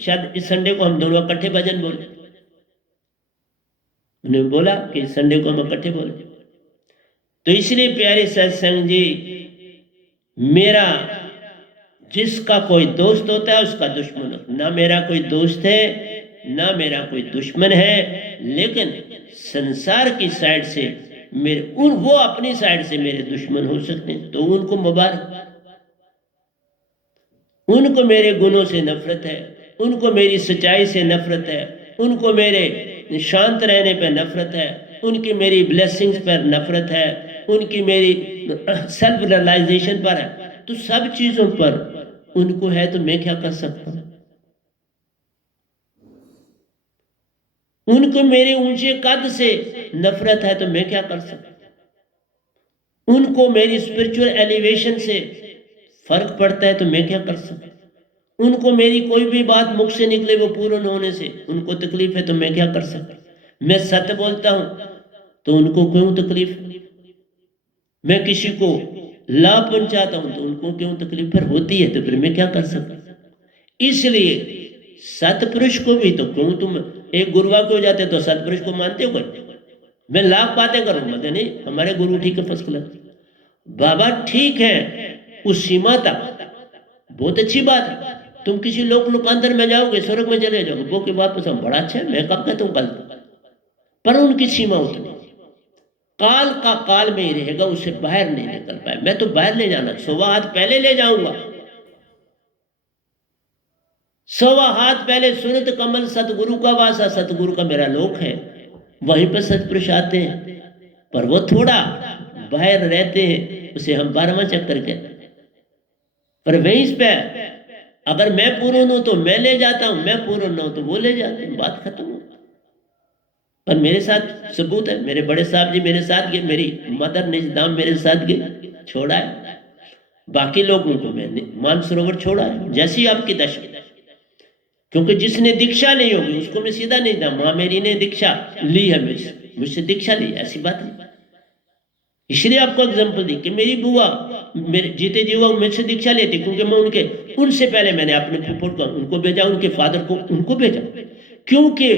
शायद इस संडे को हम दोनों इकट्ठे भजन बोले, उन्होंने बोला कि संडे को हम इकट्ठे बोले। तो इसलिए प्यारे सत्संग जी, मेरा जिसका कोई दोस्त होता है उसका दुश्मन होता है। ना मेरा कोई दोस्त है ना मेरा कोई दुश्मन है, लेकिन संसार की साइड से मेरे वो अपनी साइड से मेरे दुश्मन हो सकते हैं, तो उनको मुबारक। उनको मेरे गुणों से नफरत है, उनको मेरी सच्चाई से नफरत है, उनको मेरे शांत रहने पर नफरत है, उनकी मेरी ब्लेसिंग्स पर नफरत है, उनकी मेरी सेल्फ रियलाइजेशन पर है। तो सब चीजों पर उनको है, तो मैं क्या कर सकता हूं? उनको मेरे ऊंचे कद से नफरत है, तो मैं क्या कर सकता हूं? उनको मेरी स्पिरिचुअल एलिवेशन से फर्क पड़ता है, तो मैं क्या कर सकता हूं? उनको मेरी कोई भी बात मुख से निकले वो पूर्ण होने से उनको तकलीफ है, तो मैं क्या कर सकता हूं? मैं सत्य बोलता हूं तो उनको क्यों तकलीफ? मैं किसी को लाभ पहुंचाता हूं तो उनको क्यों तकलीफ? पर होती है, तो फिर मैं क्या कर सकता? इसलिए सतपुरुष को भी तो क्यों तुम एक गुरुआ को जाते तो सतपुरुष को मानते हो? मैं लाख बातें करूं, मतलब नहीं हमारे गुरु ठीक है, फर्स्ट क्लास बाबा ठीक है, उस सीमा तक बहुत अच्छी बात है। तुम किसी लोक लोकांतर में जाओगे, स्वर्ग में चले जाओगे, वो के वापस हम बड़ा अच्छा है, मैं कब कहता हूँ कल, पर उनकी सीमा उतनी, काल का काल में ही रहेगा, उससे बाहर नहीं निकल पाए। मैं तो बाहर ले जाना 100 हाथ पहले ले जाऊंगा, 100 हाथ पहले। सुरत कमल सतगुरु का वासा, सतगुरु का मेरा लोक है, वहीं पर सतपुरुष आते हैं, पर वो थोड़ा बाहर रहते हैं, उसे हम 12वां चक्कर कहते हैं। पर वहीं पे अगर मैं पूर्ण हूं तो मैं ले जाता हूं, मैं पूर्ण ना हूं तो वो ले जाते हैं, बात खत्म हो। पर मेरे साथ सबूत है, मेरे बड़े साहब जी मेरे साथ गए, मेरी मदर निजदाम मेरे साथ गए, छोड़ा है। बाकी लोगों को मैंने मानसरोवर छोड़ा है, जैसी आपकी दशा, क्योंकि जिसने दीक्षा ली होगी उसको मैं सीधा नहीं था। माँ मेरी ने दीक्षा ली है, मुझसे दीक्षा ली, ऐसी बात नहीं। इसलिए आपको एग्जाम्पल दी कि मेरी बुआ मेरे जीते जीवा मुझसे दीक्षा लेती, क्योंकि मैं उनसे पहले मैंने अपने फूफड़ को उनको भेजा, उनके फादर को उनको भेजा, क्योंकि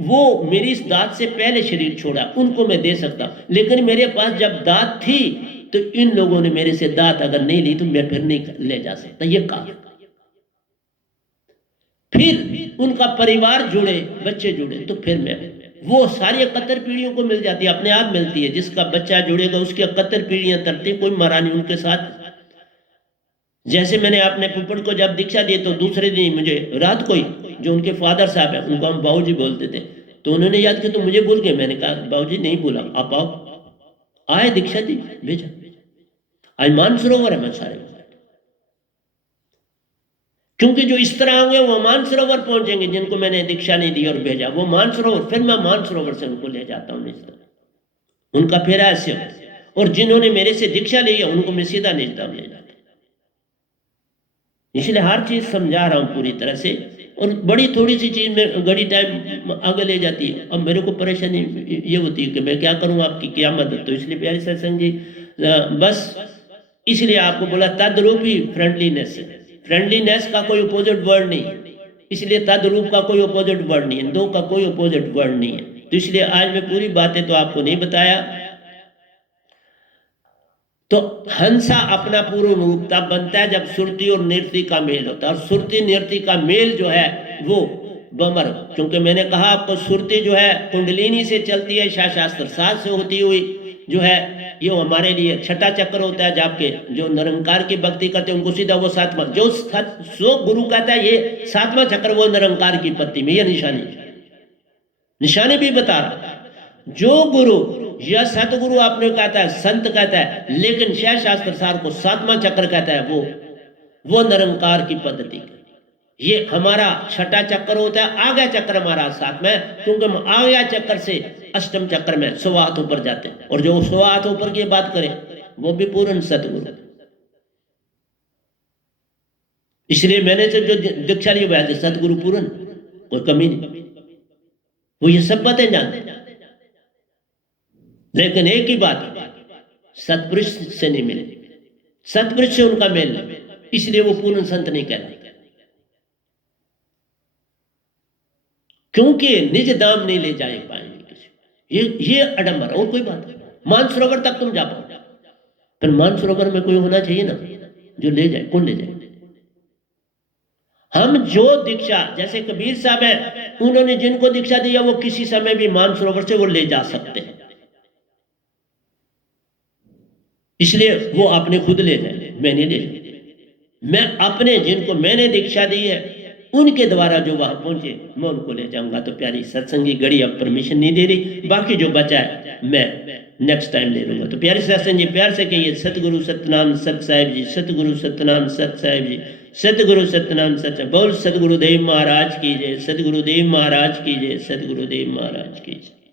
वो मेरी इस दात से पहले शरीर छोड़ा, उनको मैं दे सकता। लेकिन मेरे पास जब दात थी तो इन लोगों ने मेरे से दात अगर नहीं ली तो मैं फिर नहीं ले जा सकता, ये कहा। फिर उनका परिवार जुड़े, बच्चे जुड़े, तो फिर मैं वो सारी इकहत्तर पीढ़ियों को मिल जाती है, अपने आप मिलती है। जिसका बच्चा जुड़ेगा उसकी 71 पीढ़ियां तरती, कोई मरा नहीं उनके साथ। जैसे मैंने अपने पुप्पड़ को जब दीक्षा दी तो दूसरे दिन मुझे रात को ही जो उनके फादर साहब है, उनको हम बाबूजी बोलते थे, तो उन्होंने याद किया तो मुझे बोल गए। मैंने कहा बाबूजी नहीं बोला, आप आओ। आए, दीक्षा दी, भेजा। आज मानसरोवर है मैं सारे, क्योंकि जो इस तरह होंगे वो मानसरोवर पहुंचेंगे। जिनको मैंने दीक्षा नहीं दी और भेजा वो मानसरोवर, फिर मैं मानसरोवर से उनको ले जाता हूँ निजधाम, उनका फेरा ऐसे। और जिन्होंने मेरे से दीक्षा ली है उनको मैं सीधा निजधाम ले जाता हूँ। इसलिए हर चीज समझा रहा हूँ पूरी तरह से। और बड़ी थोड़ी सी चीज में घड़ी टाइम आगे ले जाती है। अब मेरे को परेशानी ये होती है कि मैं क्या करूँ, आपकी क्या मदद। तो इसलिए प्यारे सत्संग जी, बस इसलिए आपको बोला तद्रूप ही फ्रेंडलीनेस है। फ्रेंडलीनेस का कोई अपोजिट वर्ड नहीं है, इसलिए तद्रूप का कोई अपोजिट वर्ड नहीं है, दो का कोई अपोजिट वर्ड नहीं है। तो इसलिए आज मैं पूरी बातें तो आपको नहीं बताया। तो हंसा अपना पूर्ण रूप तब बनता है जब सुरती और नृत्य का मेल होता है। और सुरती नृत्य का मेल जो है वो बमर, क्योंकि मैंने कहा आपको सुरती जो है कुंडलिनी से चलती है, शास्त्र साथ से होती हुई जो है ये हमारे लिए छठा चक्र होता है। जबकि जो निरंकार की भक्ति करते हैं उनको सीधा वो सातवां, जो सो गुरु कहता है ये सातवां चक्र, वो निरंकार की पत्ती में ये निशानी भी बता रहा। जो गुरु या सतगुरु आपने कहता है, संत कहता है, लेकिन शास्त्र सार को सातवां चक्र कहता है, वो निरंकार की पद्धति। ये हमारा छठा चक्र होता है, आगे चक्र हमारा साथ में, क्योंकि हम आगे चक्र से अष्टम चक्र में 100 हाथ ऊपर जाते हैं। और जो 100 हाथ ऊपर की बात करें वो भी पूर्ण सतगुरु। इसलिए मैंने से जो दीक्षा ली वैसे सतगुरु पूर्ण, कोई कमी नहीं। वो ये सब बातें जानते हैं, लेकिन एक ही बात, सतपुरुष से नहीं मिले, सतपुरुष से उनका मेल नहीं, इसलिए वो पूर्ण संत नहीं कहते। क्योंकि निज धाम नहीं ले जाए पाएंगे किसी। ये अडम्बर और कोई बात नहीं। मानसरोवर तक तुम जा पाओ, पर मानसरोवर में कोई होना चाहिए ना जो ले जाए। कौन ले जाए? हम जो दीक्षा, जैसे कबीर साहब है, उन्होंने जिनको दीक्षा दिया वो किसी समय भी मानसरोवर से वो ले जा सकते हैं। इसलिए वो अपने खुद ले जाए, मैं नहीं ले जाऊं। मैं अपने जिनको मैंने दीक्षा दी है उनके द्वारा जो वहां पहुंचे मैं उनको ले जाऊंगा। तो प्यारी सत्संगी घड़ी अब परमिशन नहीं दे रही, बाकी जो बचा है मैं नेक्स्ट टाइम ले लूंगा। तो प्यारे सत्संग जी प्यार से कहिए सतगुरु सतनाम सत साहिब जी, सतगुरु सतनाम सत साहिब जी, सतगुरु सतनाम सत। बोल सतगुरुदेव महाराज की जय, सतगुरुदेव महाराज की जय, सतगुरुदेव महाराज की जय।